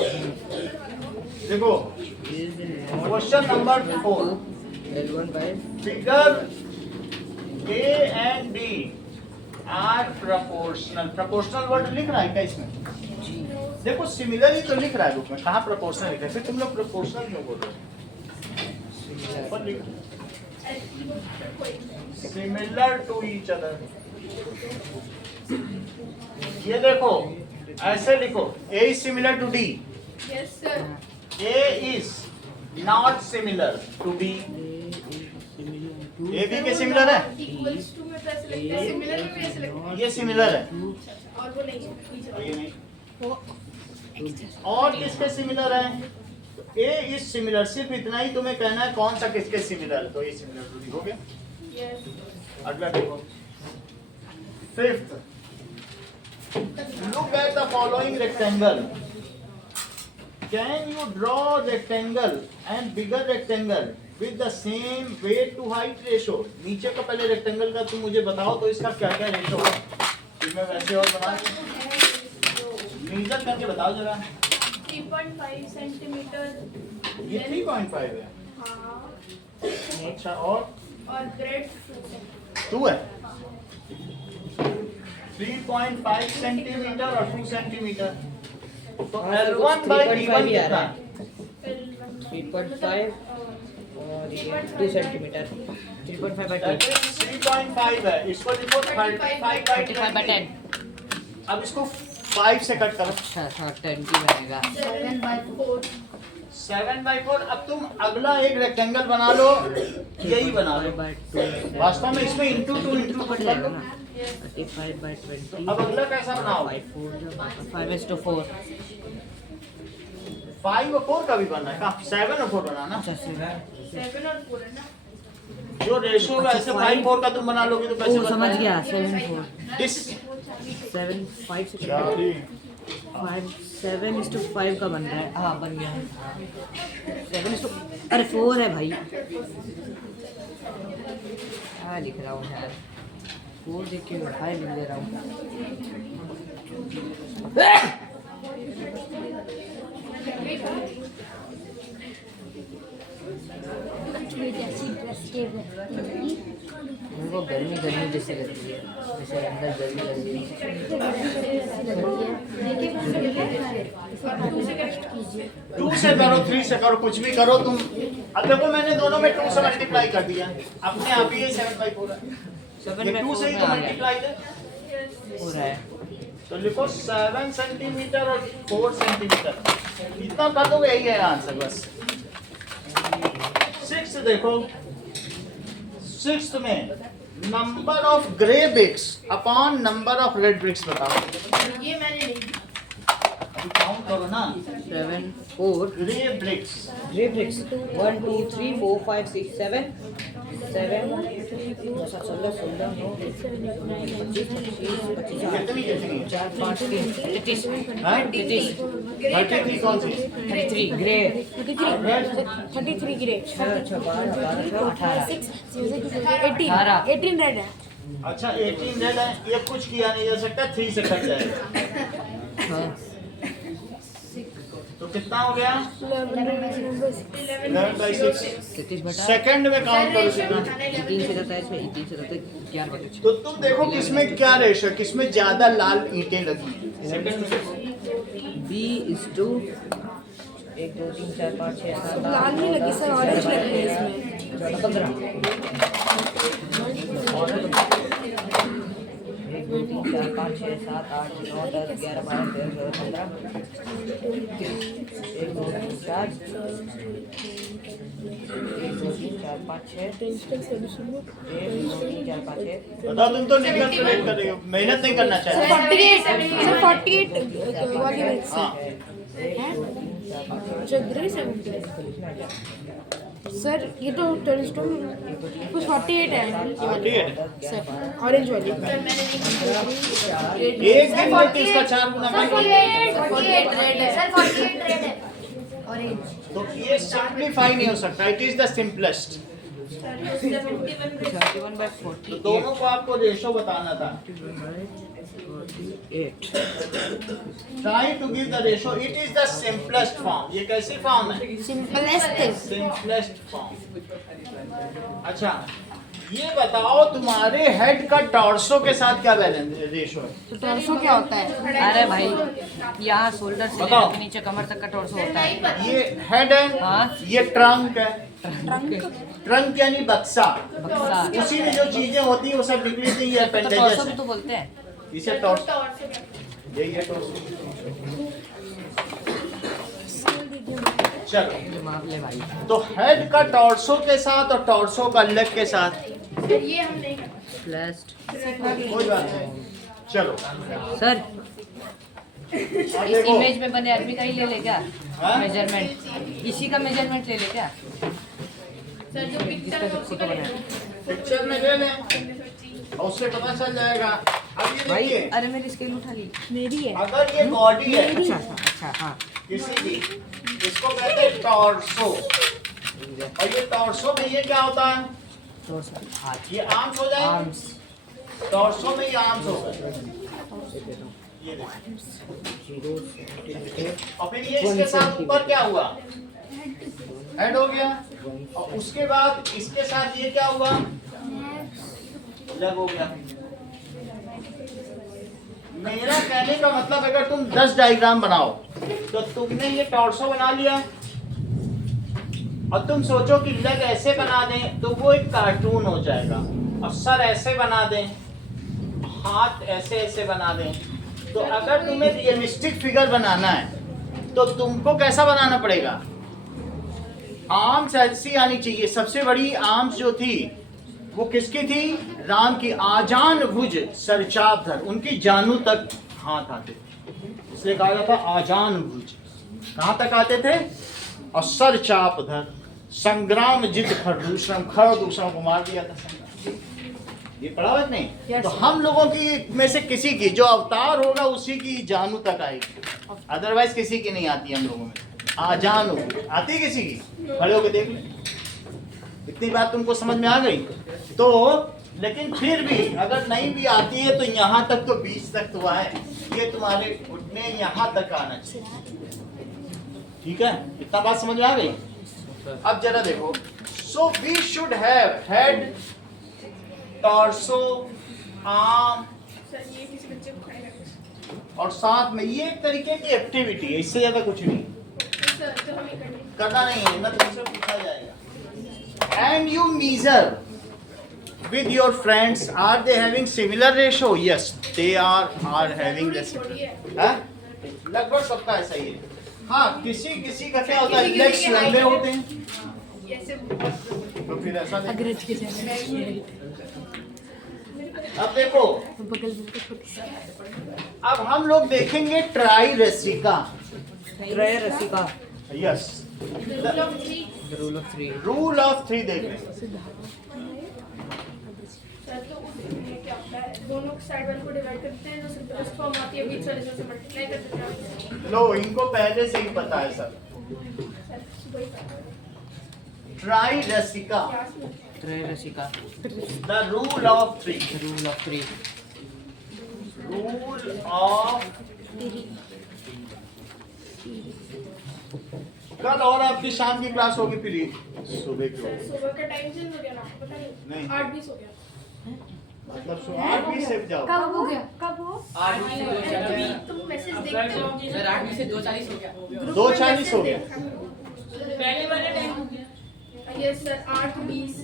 देखो question number 4, L1 by figure A and D R proportional. Proportional word लिख रहा है क्या इसमें? देखो सिमिलर ही तो लिख रहा है बुक में, कहाँ प्रोपोर्शनल लिखा है? फिर तुम लोग प्रोपोर्शनल क्यों बोल रहे हो? ऊपर लिखो सिमिलर टू ईच अदर। ये देखो ऐसे लिखो, a is similar to d, Yes, sir. A is not similar to b. A b के सिमिलर है, Equals to में पैसे लगते हैं, similar में पैसे लगते हैं, ये सिमिलर है, और वो नहीं है। और ये नहीं। और किसके सिमिलर है? ए इज सिमिलर, सिर्फ इतना ही तुम्हें कहना है कौन सा किसके सिमिलर है, तो ये सिमिलर टू डी हो गया। Yes. अगला देखो, fifth, look at the following rectangle. Can you draw rectangle and bigger rectangle with the same weight to height ratio? नीचे का पहले rectangle का तुम मुझे बताओ तो इसका क्या क्या रेशो है? फिर मैं वैसे और बना मेजर करके बताओ जरा। 3.5 सेंटीमीटर। ये 3.5 है। हाँ, अच्छा और ग्रेड 2 है। 3.5 सेंटीमीटर और 2 सेंटीमीटर, तो L1 by D1 भी आ कितना? रहा है। 3.5 और ये 2 सेंटीमीटर, 3.5 by 2, 3.5 है, इसको लिखो 35 by 10। अब इसको 5 से कट करो, अच्छा हाँ 10 की बनेगा। 7/4। अब तुम अगला एक रेक्टेंगल बना लो, यही बना लो। 5 by 2 वास्तव में इसमें इंटू टू कट जाएगा ना। 35 by 20, अब अगला कैसा बनाओ? 5:4, 5 और 4 का भी बनना है का? 7 और 4 बनाना। अच्छा 7 और 4 है ना? जो रेशो है ऐसे 5 4 का तुम बना लोगे तो कैसे ओ समझ बनना है? गया, 7:4, दिस 7 5 से 7:5 का बन रहा है। हाँ बन गया, 7 अरे 4 है भाई, क्या लिख रहा हूँ यार, 4 देख के 5 लिख दे रहा हूँ। मेरे को गर्मी गर्मी जैसे लगती है, जैसे अंदर गर्मी लगती है। 2 से करो, 3 से करो, कुछ भी करो तुम। अब देखो मैंने दोनों में 2 से मल्टीप्लाई कर दिया, अपने आप ही ये 7/4 है। ये 2 से ही तो मल्टीप्लाई है, हो रहा है। तो लिखो 7 सेंटीमीटर और 4 सेंटीमीटर, इतना कर दोगे यही है आंसर बस। 6 देखो, 6 में number of grey bricks upon number of red bricks बताओ। ये मैंने नहीं दी। अभी काउंट करो ना, 7 4 ग्रे ब्रिक्स। ग्रे ब्रिक्स 1 2 3 4 5 6 7 7 16 16 9 25 कितनी कितनी 4 5 3 33 हाँ? 33 कौन सी? 33 ग्रे 33 ग्रेड 6 6 12 12 18 18 रेड है। अच्छा 18 रेड है, ये कुछ किया नहीं जा सकता, 3 से कट जाएगा। हाँ तो कितना हो गया? 11/6। 33 बटा सेकंड में काउंट करो कितना। 3 से जाता है, इसमें 3 से जाता है 11/6। तो तुम देखो किसमें क्या रेशो है, किसमें ज्यादा लाल ईंटें लगी हैं। सेकंड में देखो। B is to 1 2 3 4 5 6 7 लाल नहीं लगी सर, ऑरेंज लगी है इसमें। 15 1 2 3 4 5 6 7 8 9 10 11 12 13 14 15 1 2 3 4 1 2 3 4 5 6 1 2 3 4 5 6 बताओ, तुम तो कैलकुलेट कर रहे हो, मेहनत नहीं करना चाहिए। 48 वाली रेड से हाँ जो ग्रे 70 सर, ये तो टेलीस्टोन कुछ 48 है 48 सर, ऑरेंज वाली। एक दिन में इसका 4 गुना कर दो। 48 रेड है सर, 48 रेड है। तो ये सिंप्लीफाई नहीं हो सकता, it is the simplest. 71 by तो 48. दोनों को आपको रेशो बताना था. 48. Try to give the ratio. It is the simplest form. ये कैसी फॉर्म है? Simplest simplest form. अच्छा, ये बताओ तुम्हारे हेड का टॉर्सो के साथ क्या बैलेंस रेशो है? तो टॉर्सो क्या होता है? अरे भाई यहाँ शोल्डर से बताओ। लेकर नीचे कमर तक का टॉर्सो होता है. ये हेड है, हाँ। ये ट्रंक है. ट्रंक ट्रंक यानी बक्सा. बक्सा. उसी में जो चीजें होती है वो सब निकली थी. ये तो टॉर्सो अपेंडेजेस भी है. तो बोलते हैं. इसे टॉर्सो, यही है टॉर्सो. चलो, दिमाग ले भाई. तो हेड का टॉर्सो के साथ और टॉर्सो का लेग के साथ ये हम नहीं करते. Blessed. कोई बात नहीं. चलो, सर और इस देखो. इमेज में बने आदमी का ही ले ले क्या हाँ? मेजरमेंट? इसी का मेजरमेंट ले ले क्या? सर जो पिक्चर है उसी का फोटो बनाया. पिक्चर में ले लें और उससे पता चल जाएगा. अब ये भाई देखिए, अरे मेरी स्केल उठा ली. मेरी है. अगर ये बॉडी है अच्छा अच्छा हाँ. किसी की, इसको कहते हैं टॉर्सो. और ये टॉर्सो में ये क्या होता है? टॉर्सो हाथ. ये आर्म्स हो जाएंगे. आर्म्स. टॉर्सो में ये आर्म्स होगा. ये देखो. और फिर ये इसके साथ ऊपर क्या हुआ? हेड हो गया. और उसके बाद इसके साथ ये क्या हुआ? लेग हो गया. मेरा कहने का मतलब अगर तुम 10 डायग्राम बनाओ तो तुमने ये टॉर्सो बना लिया और तुम सोचो कि लेग ऐसे बना दें तो वो एक कार्टून हो जाएगा. और सर ऐसे बना दें, हाथ ऐसे ऐसे बना दें. तो अगर तुम्हें रियलिस्टिक फिगर बनाना है तो तुमको कैसा बनाना पड़ेगा? आर्म्स ऐसी आनी चाहिए. सबसे बड़ी आर्म्स जो थी वो किसकी थी? राम की. आजान भुज सरचाप धर. उनकी जानू तक हाथ आते थे, इसलिए कहा जाता आजान भुज. कहाँ तक आते थे? और सरचाप धर संग्राम जित खर दूसरा खर दूसरा को मार दिया था. संग्राम. ये पढ़ा हुआ है कि नहीं? तो हम लोगों की में से किसी की जो अवतार होगा उसी की जानू तक आएगी. अदरवाइज किसी की नहीं आती. हम लोगों में आजान भुज आती है किसी की? खड़े होकर देख ले. इतनी बात तुमको समझ में आ गई? तो लेकिन फिर भी अगर नहीं भी आती है तो यहाँ तक तो बीच तक तो आए. ये तुम्हारे घुटने यहाँ तक आना चाहिए. ठीक है, इतना बात समझ में आ गई? अब जरा देखो. So we should have head, torso, arm sir ये किसी बच्चे को खाएगा. और साथ में ये एक तरीके की एक्टिविटी है. इससे ज्यादा कुछ नहीं सर तो हम ही करने. करना नहीं है. मैं तुमसे पूछा जाएगा. And you measure with your friends. Are they having similar ratio? Yes, they are having the थोड़ी है. हाँ? लगभग सबका ऐसा ही है. हाँ, किसी किसी का क्या होता है? किसी लेग्स की लंबे height होते हैं ऐसे तो फिर ऐसा देखो. अंग्रेज के जैसे अब देखो, बगल में छोटी सी. अब हम लोग देखेंगे trairashika. Trairashika. Yes, The rule of three. Rule of 3 देख लें. सर तो उसमें क्या होता है? दोनों साइड वाले को डिवाइड करते हैं. जो सिंपलेस्ट फॉर्म आती है बीच वाले से मल्टीप्लाई कर देते हैं. लो, इनको पहले से ही पता है सब. सर वही करते हैं. ट्राई रेसिका, क्लास में. Trairashika. The rule of 3. The rule of three. Rule of. कल और आपकी शाम की क्लास होगी फिर सुबह की सर होगी. सुबह का टाइम चेंज हो गया ना आपको पता नहीं. नहीं. 8:20 हो गया. मतलब 8:20 से जाओ. कब हो गया? कब हो? 8:20 से अभी तुम मैसेज देखते हो. सर 8:20 से 2:40 हो गया. ग्रुप 2:40 हो गया. पहले वाले टाइम हो गया. Yes sir 8:20.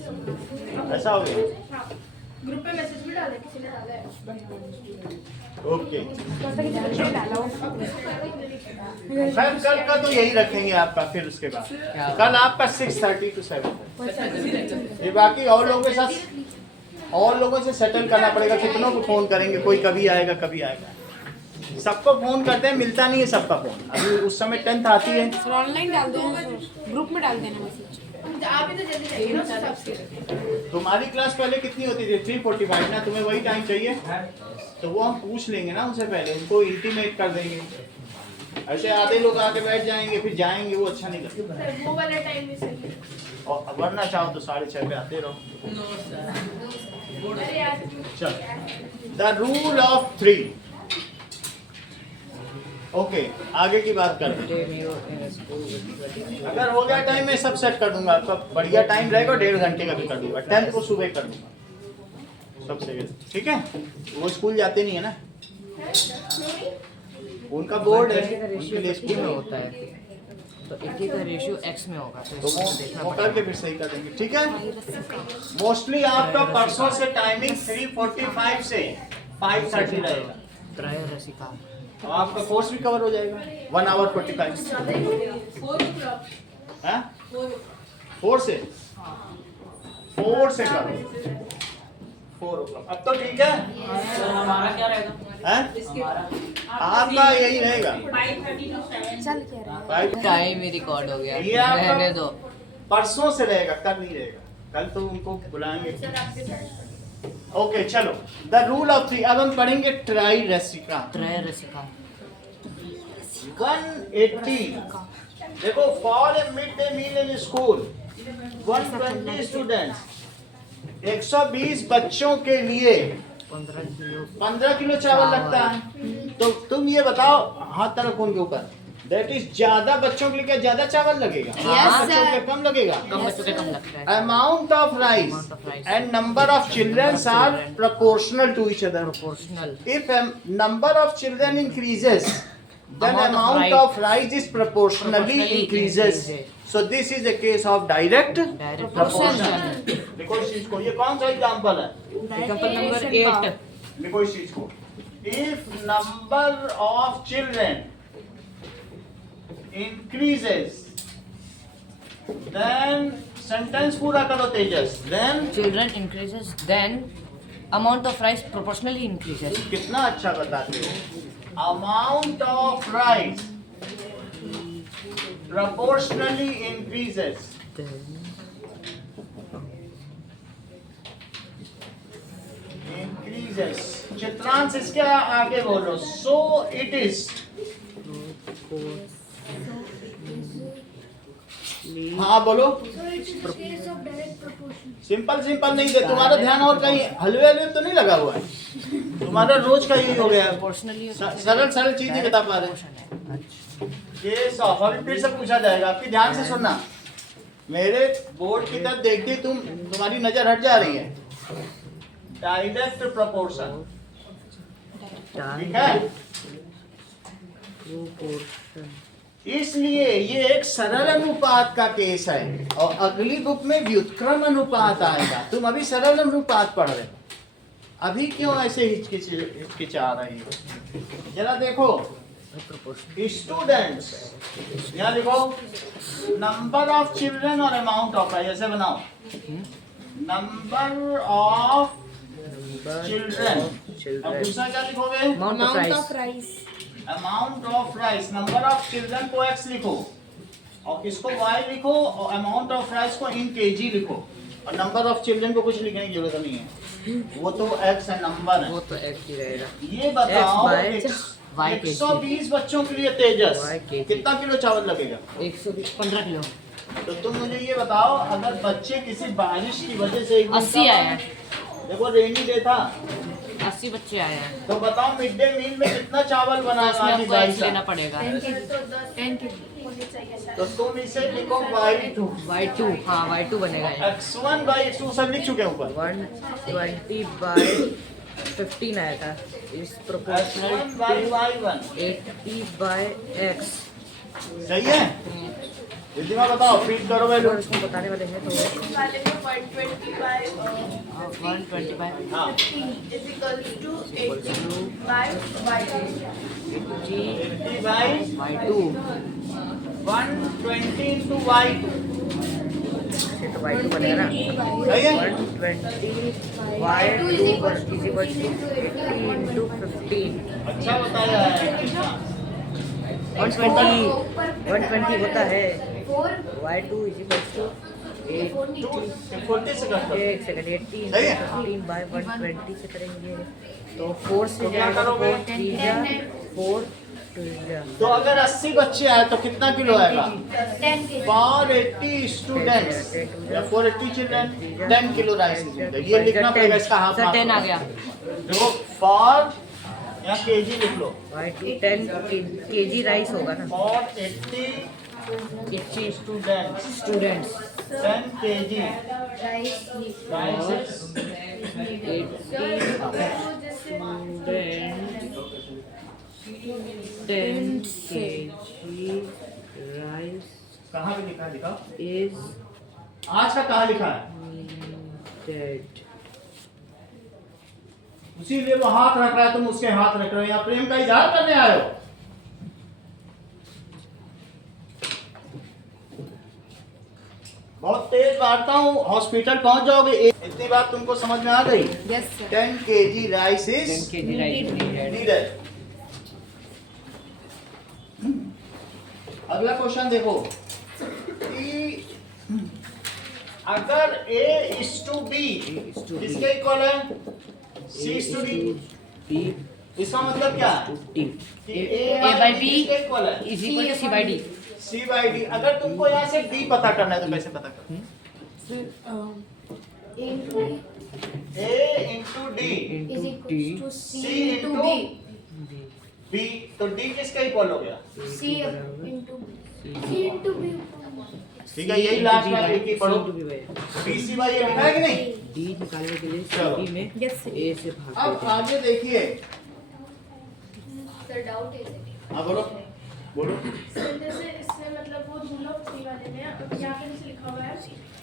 ऐसा हो गया. हाँ ग्रुप पे मैसेज भी डाला है, किसी ने डाला है. ओके. डाला मैम कल का तो यही रखेंगे आपका. फिर उसके बाद कल आपका 6:30 to 7. ये बाकी और लोगों के साथ और लोगों से सेटल करना पड़ेगा. कितनों को फोन करेंगे? कोई कभी आएगा कभी आएगा. सबको फोन करते हैं, मिलता नहीं है सबका फोन. अभी उस समय 10th आती है. सर ऑनलाइन डाल देना, ग्रुप में डाल देना मैसेज. आप ही तो जल्दी जाइए ना उस हिसाब से. तुम्हारी क्लास पहले कितनी होती थी? 3:45 ना. तुम्हें वही टाइम चाहिए तो वो हम पूछ लेंगे ना उनसे पहले. उनको इंटीमेट कर देंगे. ऐसे आधे लोग आके बैठ जाएंगे फिर जाएंगे, वो अच्छा नहीं लगता. सर वो वाला टाइम भी सही है. और वरना चाहो तो 6:30 पे आते रहो। अरे यार चल, द रूल ऑफ 3। ओके, आगे की बात करते हैं। अगर हो गया टाइम मैं सब सेट कर दूंगा, आपका बढ़िया टाइम रहेगा, 1.5 घंटे का भी कर दूंगा। 10 को सुबह कर दूंगा, सब सही है, ठीक है। वो स्कूल जाते नहीं है ना, उनका बोर्ड है, उनके लिए स्कूल में में होता है, तो 80 का रेशियो x में होगा, तो तो इसको देखना वो पड़ेगा। करके फिर सही कर देंगे, ठीक है। मोस्टली आपका परसों से टाइमिंग 3:45 से 5:30 रहेगा, त्रय रसिका और आपका कोर्स भी कवर हो जाएगा 1 hour 45। हाँ? 4 से करो, 4 o'clock। अब तो ठीक है। हमारा क्या रहेगा? हैं? आपका यही रहेगा। चल क्या रहा है? Right? टाइम ही रिकॉर्ड हो गया, ये आपका- रहने दो। परसों से रहेगा, कल नहीं रहेगा। कल तो उनको बुलाएंगे। ओके चलो, द रूल ऑफ 3। अब हम पढ़ेंगे ट्राई रेसिका। त्रय रसिका 180। देखो, for a mid day meal in school 120 students, 120 बच्चों के लिए 15 किलो चावल लगता है। तो तुम ये बताओ, हाथ तरफ कौन के ऊपर, दैट इज ज्यादा बच्चों के लिए क्या ज्यादा चावल लगेगा? Yes, बच्चों के लिए sir. कम लगेगा। कम बच्चों के कम लगता है। Amount of rice Amount of rice and number of children are proportional to each other. Proportional If a number of children increases, then amount of rice is proportionally increases. So this is a case of direct direct proportion. देखो इस चीज को, ये कौन सा example है? Example number 8 देखो इस चीज को, if number of children increases, then sentence पूरा करो Tejas, then children increases then amount of rice proportionally increases. कितना अच्छा बताते हो। Amount of rice proportionally increases. Increases. Chitransh इसके आगे बोलो। So it is. हाँ बोलो। सिंपल सिंपल नहीं दे, तुम्हारा ध्यान और कहीं हलवे हलवे तो नहीं लगा हुआ है, तुम्हारा रोज का यही हो गया है। प्रोपोर्शनली सरल सरल चीज नहीं बता पा रहे। ये स्वाभाविक फिर से पूछा जाएगा, आपकी ध्यान से सुनना। मेरे बोर्ड की तरफ देखते ही तुम्हारी नजर हट जा रही है। डायरेक्ट प्रोपोर्शन, ठीक है। इसलिए ये एक सरल अनुपात का केस है, और अगली बुक में व्युत्क्रम अनुपात आएगा। तुम अभी सरल अनुपात पढ़ रहे हो, अभी क्यों ऐसे हिचकिचा रही हो? जरा देखो, स्टूडेंट्स, यहाँ लिखो नंबर ऑफ चिल्ड्रन और अमाउंट ऑफ राइस, ऐसे बनाओ। नंबर ऑफ चिल्ड्रन, अब दूसरा क्या लिखोगे? Amount of Amount rice of rice. Amount of rice. Number of children को x लिखो, और इसको y लिखो, और अमाउंट ऑफ राइस को इन kg लिखो। और नंबर ऑफ चिल्ड्रन को कुछ लिखने की जरूरत नहीं है, वो तो x है, नंबर है। वो तो एक ही रहेगा। ये बताओ, X by Y 120 बच्चों के लिए तेजस Y kg। कितना किलो चावल लगेगा? 120 15 किलो तो तुम मुझे ये बताओ, अगर बच्चे किसी बारिश की वजह से एक दिन 80 आया है। देखो रेनी डे था, 80 बच्चे आए हैं, तो बताओ मिड डे मील में कितना चावल तो बना इसमें आपको X लेना पड़ेगा। 10 होने चाहिए शायद। तो तुम इसे लिखो y2। Y2 हाँ Y2 बनेगा ये। x1 by x2 सब लिख चुके हैं ऊपर। 120/15 आया था इस proportional x1 by y1 80/x। सही है। रिद्धिमा बताओ, फीड करो भाई और लोग। इसको बताने वाले हैं तो वाले में 125 125 हाँ, is equals to 80 by y. G 80 by Y2 120 into y2। ये तो Y2 बनेगा ना। सही है। 120 Y2 is equals to 80 into 15। अच्छा बताया है। 120 होता है। Y2 is equals to 80। 40 से कर दो। एक सेकंड 80 सही है। 15/120 से करेंगे तो 4 से तो क्या जाएगा करोगे? 4 3 जा 4 तो अगर 80 बच्चे आए तो कितना किलो आएगा? 10 kg. For 80 students या 480 children 10 kilo rice is needed. ये लिखना पड़ेगा इसका हाफ सर 10 आ गया देखो फॉर यहाँ केजी लिख लो 10 kg राइस होगा ना for 80 students 10 kg rice rice कहाँ पे लिखा है? दिखाओ इज आज का कहाँ लिखा है? डेड इसीलिए वो हाथ रख रहा है, तुम उसके हाथ रख रहे हो। यहाँ प्रेम का इजहार करने आए हो। बहुत तेज मारता हूँ, हॉस्पिटल पहुंच जाओगे। इतनी बात तुमको समझ में आ गई? Yes, sir. 10 kg rice is 10 kg rice needed. अगला क्वेश्चन देखो कि अगर A is to B किसके इक्वल है? C is to D। इसका मतलब क्या है? कि A by B किसके इक्वल है? is equal to C by D C by D। अगर तुमको यहाँ से D पता करना है तो कैसे पता करना? Sir, A into D is equals to C C into into B. B, तो D किसका इक्वल हो गया? C into B. C into B. ठीक है, यही लास्ट में लिखी पढ़ो। B B C by A लिखा है कि नहीं? D निकालने के लिए चलो। C में Yes, sir. A से भाग अब देते हैं आगे देखिए। सर डाउट है सर। हाँ बोलो बोलो। सर जैसे इसमें मतलब वो रूल ऑफ थ्री वाले में अब यहाँ पे जैसे लिखा हुआ है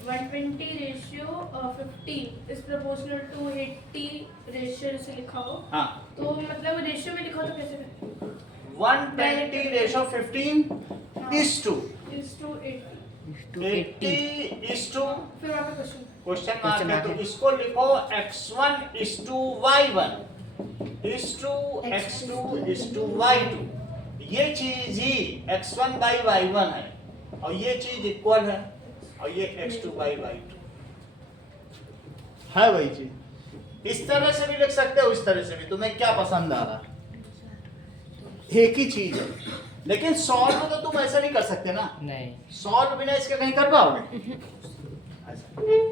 120 ratio 15 is proportional to 80 ratio जैसे लिखा हो हाँ, तो मतलब रेशियो में लिखा हो तो कैसे करें? 120 ratio 15 is to is to 80 80 is to फिर वहाँ पे क्वेश्चन क्वेश्चन मार्क है, तो इसको लिखो x1 is to y1 is to x2 is to y2। ये चीज ही x1 by y1 है और ये चीज इक्वल है और ये x2 by y2 है वही चीज। इस तरह से भी लिख सकते हो, इस तरह से भी, तुम्हें क्या पसंद आ रहा? एक ही चीज है, लेकिन सॉल्व तो तुम ऐसा नहीं कर सकते ना। नहीं सॉल्व बिना इसके नहीं कर पाओगे।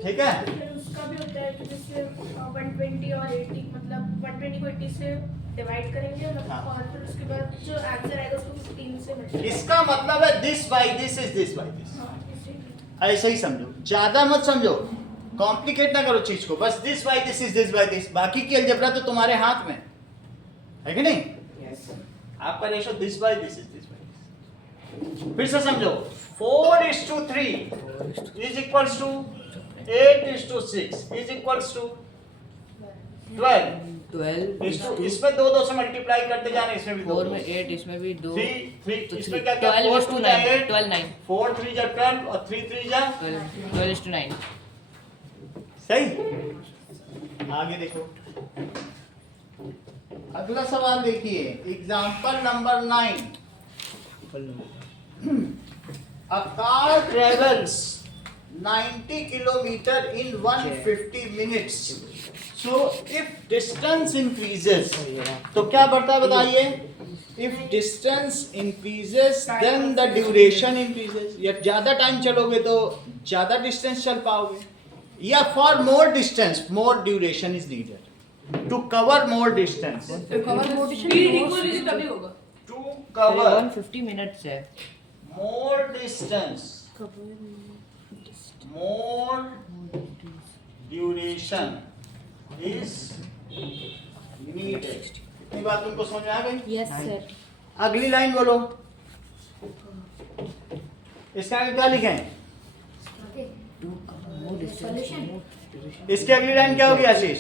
ठीक है, फिर उसका भी होता है कि जैसे 120 और 80 मतलब 120 को 80 से डिवाइड करेंगे मतलब हाँ। और फिर उसके बाद जो आंसर आएगा उसको 15 से मल्टीप्लाई इसका मतलब है this by this is this by this. ऐसे ही समझो, ज्यादा मत समझो, कॉम्प्लिकेट ना करो चीज को। बस this by this is this by this, बाकी की अलजेब्रा तो तुम्हारे हाथ में है कि नहीं? आपका ratio this by this is this by. फिर से समझो, 4 is to 3 is equals to 8 is to 6 is equals to 12 is to, इसमें दो दो से मल्टीप्लाई करते जाना, इसमें भी 4 में 8 इसमें भी 2 3 इसमें क्या क्या 12 is to 9 8 12 9 4 3 जा 12 और 3 3 जा 12 is to 9 सही। आगे देखो, अगला सवाल देखिए, example number 9। A car travels 90 kilometer in 150 minutes. So if distance increases, तो क्या बढ़ता है बताइए? If distance increases, then the duration increases. या ज्यादा टाइम चलोगे तो ज्यादा डिस्टेंस चल पाओगे, या for more distance, more duration is needed to cover more distance. To cover more speed equal is तभी होगा। To cover 150 मिनट्स है more distance, more duration is needed। इतनी बात तुमको समझ में आ गई? Yes, sir. अगली लाइन बोलो, इसका आगे क्या लिखें? इसकी अगली लाइन क्या होगी आशीष?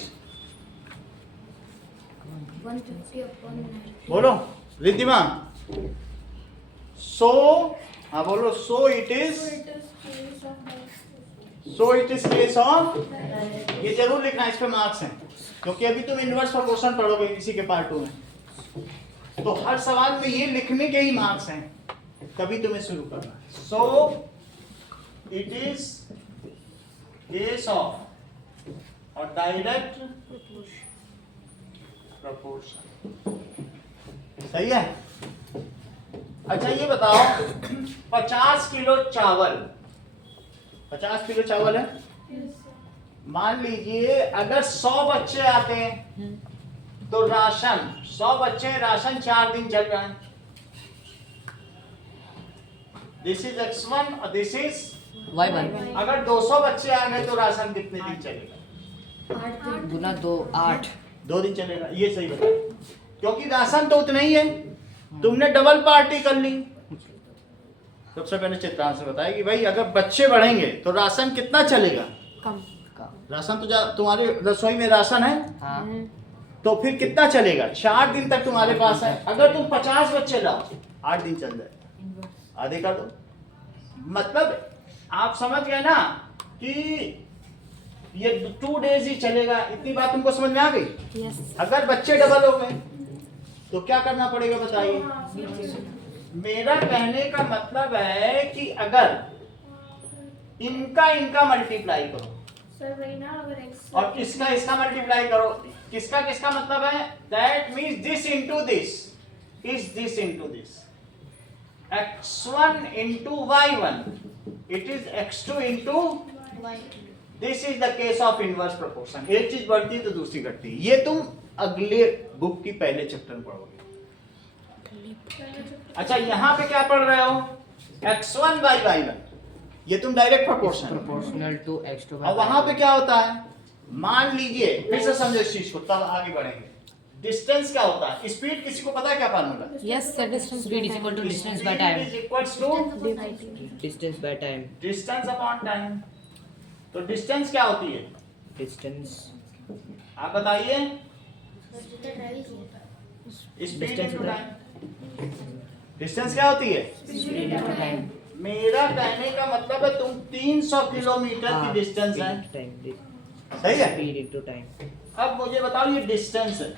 150 upon 9. बोलो रिद्धिमा। सो हाँ बोलो, so it is case of. ये जरूर लिखना, इस पे मार्क्स हैं, क्योंकि अभी तुम इनवर्स प्रोपोर्शन पढ़ोगे इसी के पार्ट 2 में, तो हर सवाल में ये लिखने के ही मार्क्स हैं, तभी तुम्हें शुरू करना है। So it is case of और डायरेक्ट प्रोपोर्शन। सही है? अच्छा ये बताओ 50 किलो चावल, 50 किलो चावल है। मान लीजिए अगर 100 बच्चे आते हैं तो राशन 100 बच्चे राशन 4 दिन चल रहा है। दिस इज x1 और दिस इज y1 अगर 200 बच्चे आ गए तो राशन कितने दिन चलेगा? गुना 2 8 2 दिन चलेगा। ये सही बता, क्योंकि राशन तो उतना ही है, तुमने डबल पार्टी कर ली। सबसे पहले चित्रांश से बताया कि भाई अगर बच्चे बढ़ेंगे तो राशन कितना चलेगा? कम। राशन तो तुम्हारे रसोई में राशन है हाँ तो फिर कितना चलेगा? 4 दिन तक तुम्हारे पास है। अगर तुम 50 बच्चे लाओ 8 दिन चल जाए, आधे कर दो। मतलब आप समझ गए ना कि ये 2 डेज ही चलेगा। इतनी बात तुमको समझ में आ गई? यस। अगर बच्चे डबल हो गए तो क्या करना पड़ेगा बताइए? मेरा कहने का मतलब है कि अगर इनका मल्टीप्लाई करो सर वही ना, अगर x और इसका मल्टीप्लाई करो, किसका मतलब है? That means this into this is this into this. x1 into y1 it is x2 into this is the case of inverse proportion। एक चीज बढ़ती है तो दूसरी घटती है। ये तुम अगले बुक की पहले चैप्टर में पढ़ोगे। अच्छा यहाँ पे क्या पढ़ रहे हो? x1 by y1, ये तुम direct proportion proportional to x2 और वहां पे क्या होता है? मान लीजिए, फिर से समझो इस चीज को तब आगे बढ़ेंगे। डिस्टेंस क्या होता है? स्पीड किसी को पता है क्या formula? Yes sir, distance Speed is equal to distance by time. Is equals to distance by time. Distance upon time. तो डिस्टेंस क्या होती है? डिस्टेंस आप बताइए। स्पीड Distance इनटू होता टाइम। डिस्टेंस क्या होती है? Speed into time. मेरा कहने का मतलब है तुम 300 किलोमीटर की डिस्टेंस है, टाइम सही है? Speed into time. अब मुझे बताओ ये डिस्टेंस है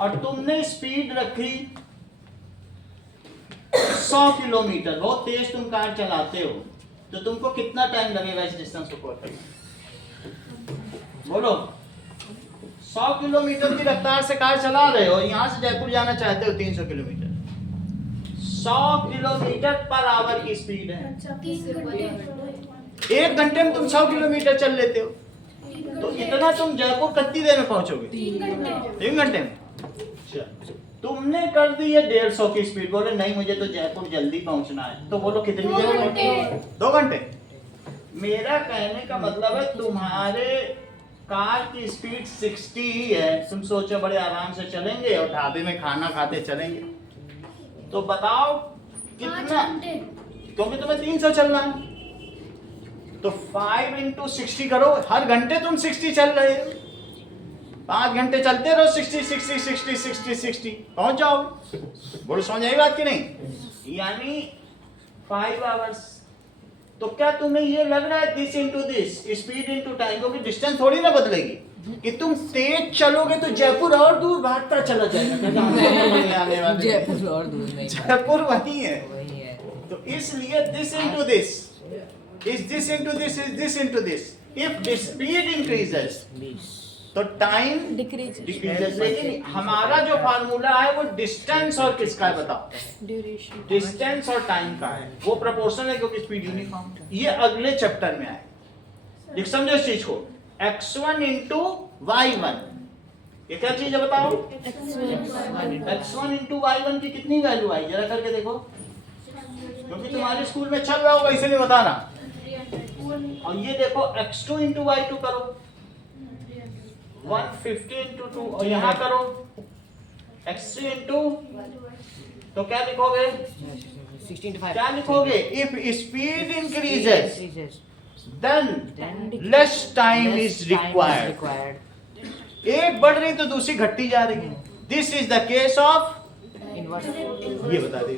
और तुमने स्पीड रखी 100 किलोमीटर, बहुत तेज तुम कार चलाते हो, तो तुमको कितना टाइम लगेगा इस डिस्टेंस को कवर करने? बोलो। 100 किलोमीटर की रफ्तार से कार चला रहे हो, यहां से जयपुर जाना चाहते हो 300 किलोमीटर, 100 किलोमीटर पर आवर की स्पीड है। अच्छा 1 घंटे में तुम 100 किलोमीटर चल लेते हो, तो इतना तुम जयपुर कितनी देर में पहुंचोगे? 3 घंटे में। अच्छा, तुमने कर दी है 150 की स्पीड, बोले नहीं मुझे तो जयपुर जल्दी पहुंचना है, तो बोलो कितनी देर में? 2 घंटे। मेरा कहने का मतलब है तुम्हारे कार की स्पीड 60 ही है, तुम सोचो बड़े आराम से चलेंगे और ढाबे में खाना खाते चलेंगे, तो बताओ कितना? क्योंकि तुम्हें 300 चलना है, तो 5 into 60 करो। हर घंटे तुम 60 चल रहे हो, 5 घंटे चलते रहो 60 60 60 60 60 पहुंच जाओगे। बोलो समझ आई बात की नहीं? यानी 5 आवर्स। तो क्या तुम्हें ये लग रहा है this into this speed into time, क्योंकि डिस्टेंस थोड़ी ना बदलेगी कि तुम तेज चलोगे तो जयपुर और दूर भागता चला जाएगा। जयपुर और दूर नहीं, जयपुर वही है। वही है। तो इसलिए this into this is this into this is this into this। if the speed increases तो टाइम डिक्रीज डिक्रीजेस। लेकिन हमारा जो फार्मूला है वो डिस्टेंस और किसका है बताओ? ड्यूरेशन। डिस्टेंस और टाइम का है, वो प्रोपोर्शनल है क्योंकि स्पीड यूनिफॉर्म। ये अगले चैप्टर में आए। देख समझो इस चीज को, x1 into y1 ये क्या चीज है बताओ? x1 into y1 की कितनी वैल्यू आई जरा करके देखो, क्योंकि तुम्हारे स्कूल में चल रहा होगा इसलिए बताना। और ये देखो x2 into y2 करो, 150 into 2 और यहाँ करो x3 into, तो क्या लिखोगे? 16 to 5 क्या लिखोगे? if speed increases increases then less time is required। एक बढ़ रही तो दूसरी घटती जा रही है। This is the case of inverse. ये बता दे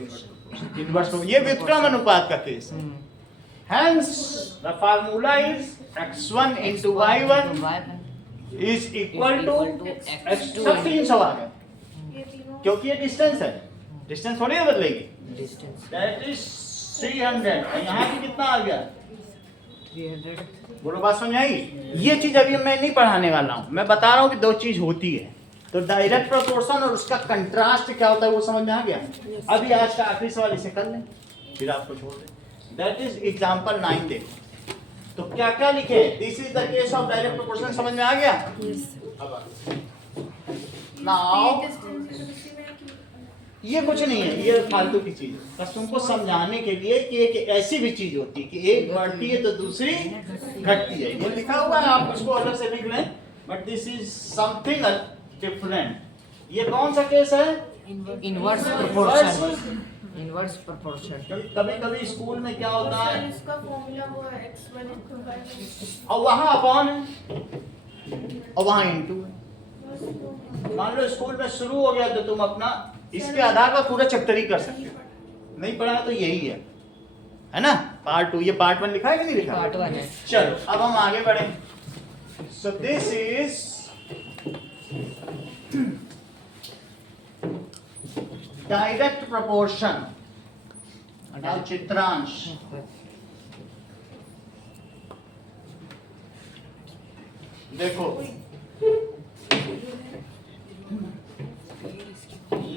इनवर्स, ये व्युत्क्रम अनुपात का केस है। Hence, the formula is x1 into y1 is equal to x2। सब 300 आ गया, क्योंकि ये डिस्टेंस है, डिस्टेंस थोड़ी ना बदलेगी। डिस्टेंस That is 300 और यहाँ की कितना आ गया? 300। बोलो बात समझ आई? ये चीज अभी मैं नहीं पढ़ाने वाला हूँ, मैं बता रहा हूँ कि 2 चीज होती है। तो डायरेक्ट प्रोपोर्शन और उसका कंट्रास्ट क्या होता है वो समझ में आ गया। अभी आज का आखिरी सवाल इसे कर लें फिर आपको छोड़ दें। दैट इज एग्जांपल 9 देखो तो क्या क्या लिखे, this is the case of direct proportion, समझ में आ गया। नाउ ये कुछ नहीं है, ये फालतू की चीज है, बस तुमको समझाने के लिए कि एक ऐसी भी चीज होती है कि एक बढ़ती है तो दूसरी घटती है। ये लिखा हुआ है, आप उसको अलग से लिख लें, but this is something different. ये कौन सा केस है? Inverse proportion. Inverse proportion. कभी कभी स्कूल में क्या होता सर है इसका फॉर्मूला वो है x1 और वहां अपॉन है और वहां इनटू है। मान लो स्कूल में शुरू हो गया तो तुम अपना इसके आधार पर पूरा चैप्टर ही कर सकते हो, नहीं पढ़ा तो यही है ना। पार्ट 2, ये पार्ट 1 लिखा है कि नहीं लिखा? पार्ट 1 है। चलो अब हम आगे बढ़े। So this is direct proportion. Now Chitransh, देखो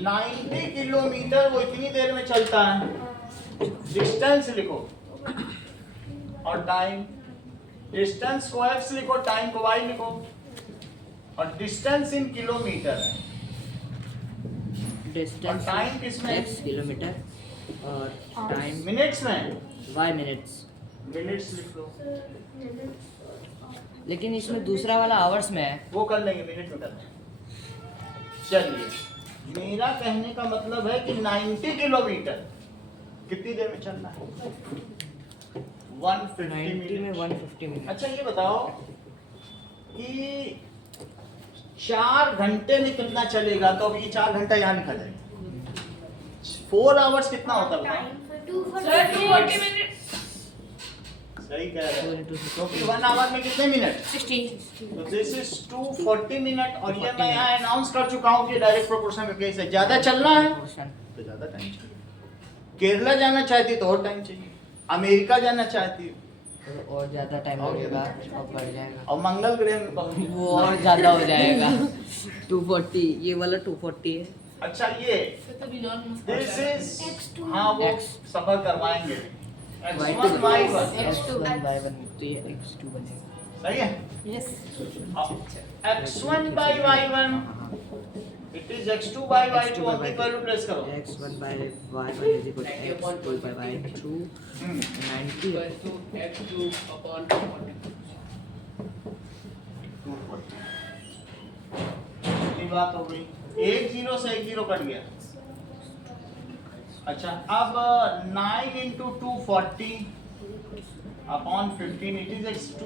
90 किलोमीटर वो इतनी देर में चलता है, डिस्टेंस लिखो और टाइम, डिस्टेंस को x लिखो, टाइम को y लिखो, और डिस्टेंस इन किलोमीटर है और डिस्टेंस टाइम किसमें? x किलोमीटर और टाइम मिनट्स में, y मिनट्स। मिनट्स लिख लो, लेकिन इसमें दूसरा वाला आवर्स में है। वो कर लेंगे, मिनट में कर लेंगे। चलिए, मेरा कहने का मतलब है कि 90 किलोमीटर कितनी देर में चलना है? 150 90 में मिनट। 150 मिनट। अच्छा ये बताओ कि 4 घंटे में कितना चलेगा, तो अब ये 4 घंटा यहाँ लिखा जाएगा। 4 आवर्स कितना होता है बताओ? Sir 240 minute. सही कह रहे हो, क्योंकि 1 आवर में कितने मिनट? 60। तो दिस इज 240 मिनट। और ये मैं यहाँ अनाउंस कर चुका हूँ कि डायरेक्ट प्रोपोर्शन का केस है, ज्यादा चलना है तो ज्यादा टाइम चाहिए। केरला जाना चाहती तो और टाइम चाहिए, अमेरिका जाना चाहती तो और ज्यादा टाइम लगेगा और बढ़ जाएगा, और मंगल ग्रह में पहुंचना। वो और ज्यादा हो जाएगा। 240, ये वाला 240 है। अच्छा ये दिस इज, हाँ वो X. सफर करवाएंगे Y2 x1 y1, x1 y1 तो ये x2 बनेगा। सही है। Yes. x1 by y1 it is x2 by y2, अब की वैल्यू प्लेस करो। x1 by y1 is equal to x2 by y2 90 ये बात हो गई, 1 0 से 1 0 कट गया। अच्छा अब 9 into 240 upon 15 it is x2।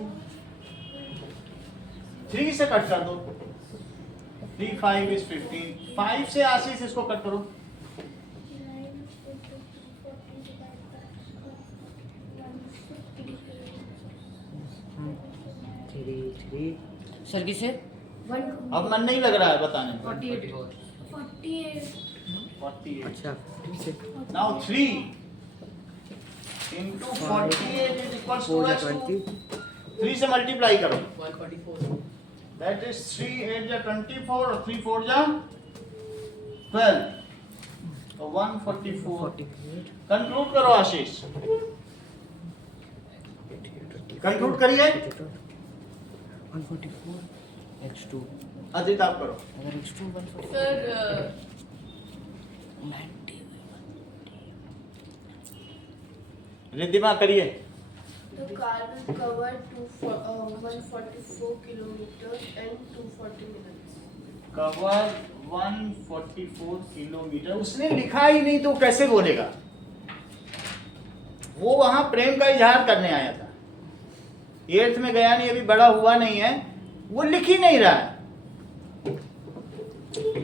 3 से कट कर दो, 3 5 is 15, 5 से आशीष इसको कट करो, 3 सर किसे? अब मन नहीं लग रहा है बताने में। 48 48 अच्छा now 3 into 48 is equals to 4 x2। 20 3 से मल्टीप्लाई करो, 144, दैट इज 3 8 जा 24 और 3 4 जा 12, तो 144। कंक्लूड करो आशीष, कंक्लूड करिए। 144 x2 अदित आप करो। अगर x2 144 सर 90 रिद्धिमा करिए। the carbon covered 144 kilometers and 240 minutes. Cover 144 kilometre, उसने लिखा ही नहीं तो कैसे बोलेगा? वो वहां प्रेम का इजहार करने आया था, 8th में गया नहीं, अभी बड़ा हुआ नहीं है, वो लिख ही नहीं रहा है,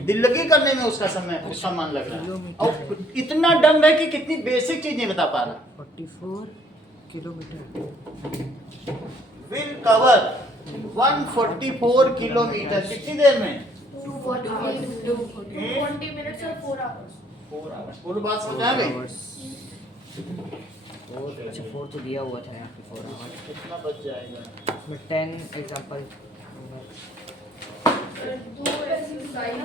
दिल्लगी करने में उसका समय उसका मन लग रहा है, और इतना डम है कि कितनी बेसिक चीज नहीं बता पा रहा। 44 किलोमीटर विल कवर 144 किलोमीटर कितनी देर में? 240 minutes और 4 hours. 4 आवर्स। पूरी बात समझ आ गई? अच्छा 4 तो दिया हुआ था यहाँ पे 4 आवर्स। कितना बच जाएगा? मैं 10 एग्जांपल 2 एक्सरसाइज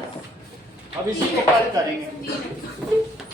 अब इसी को कल करेंगे। 3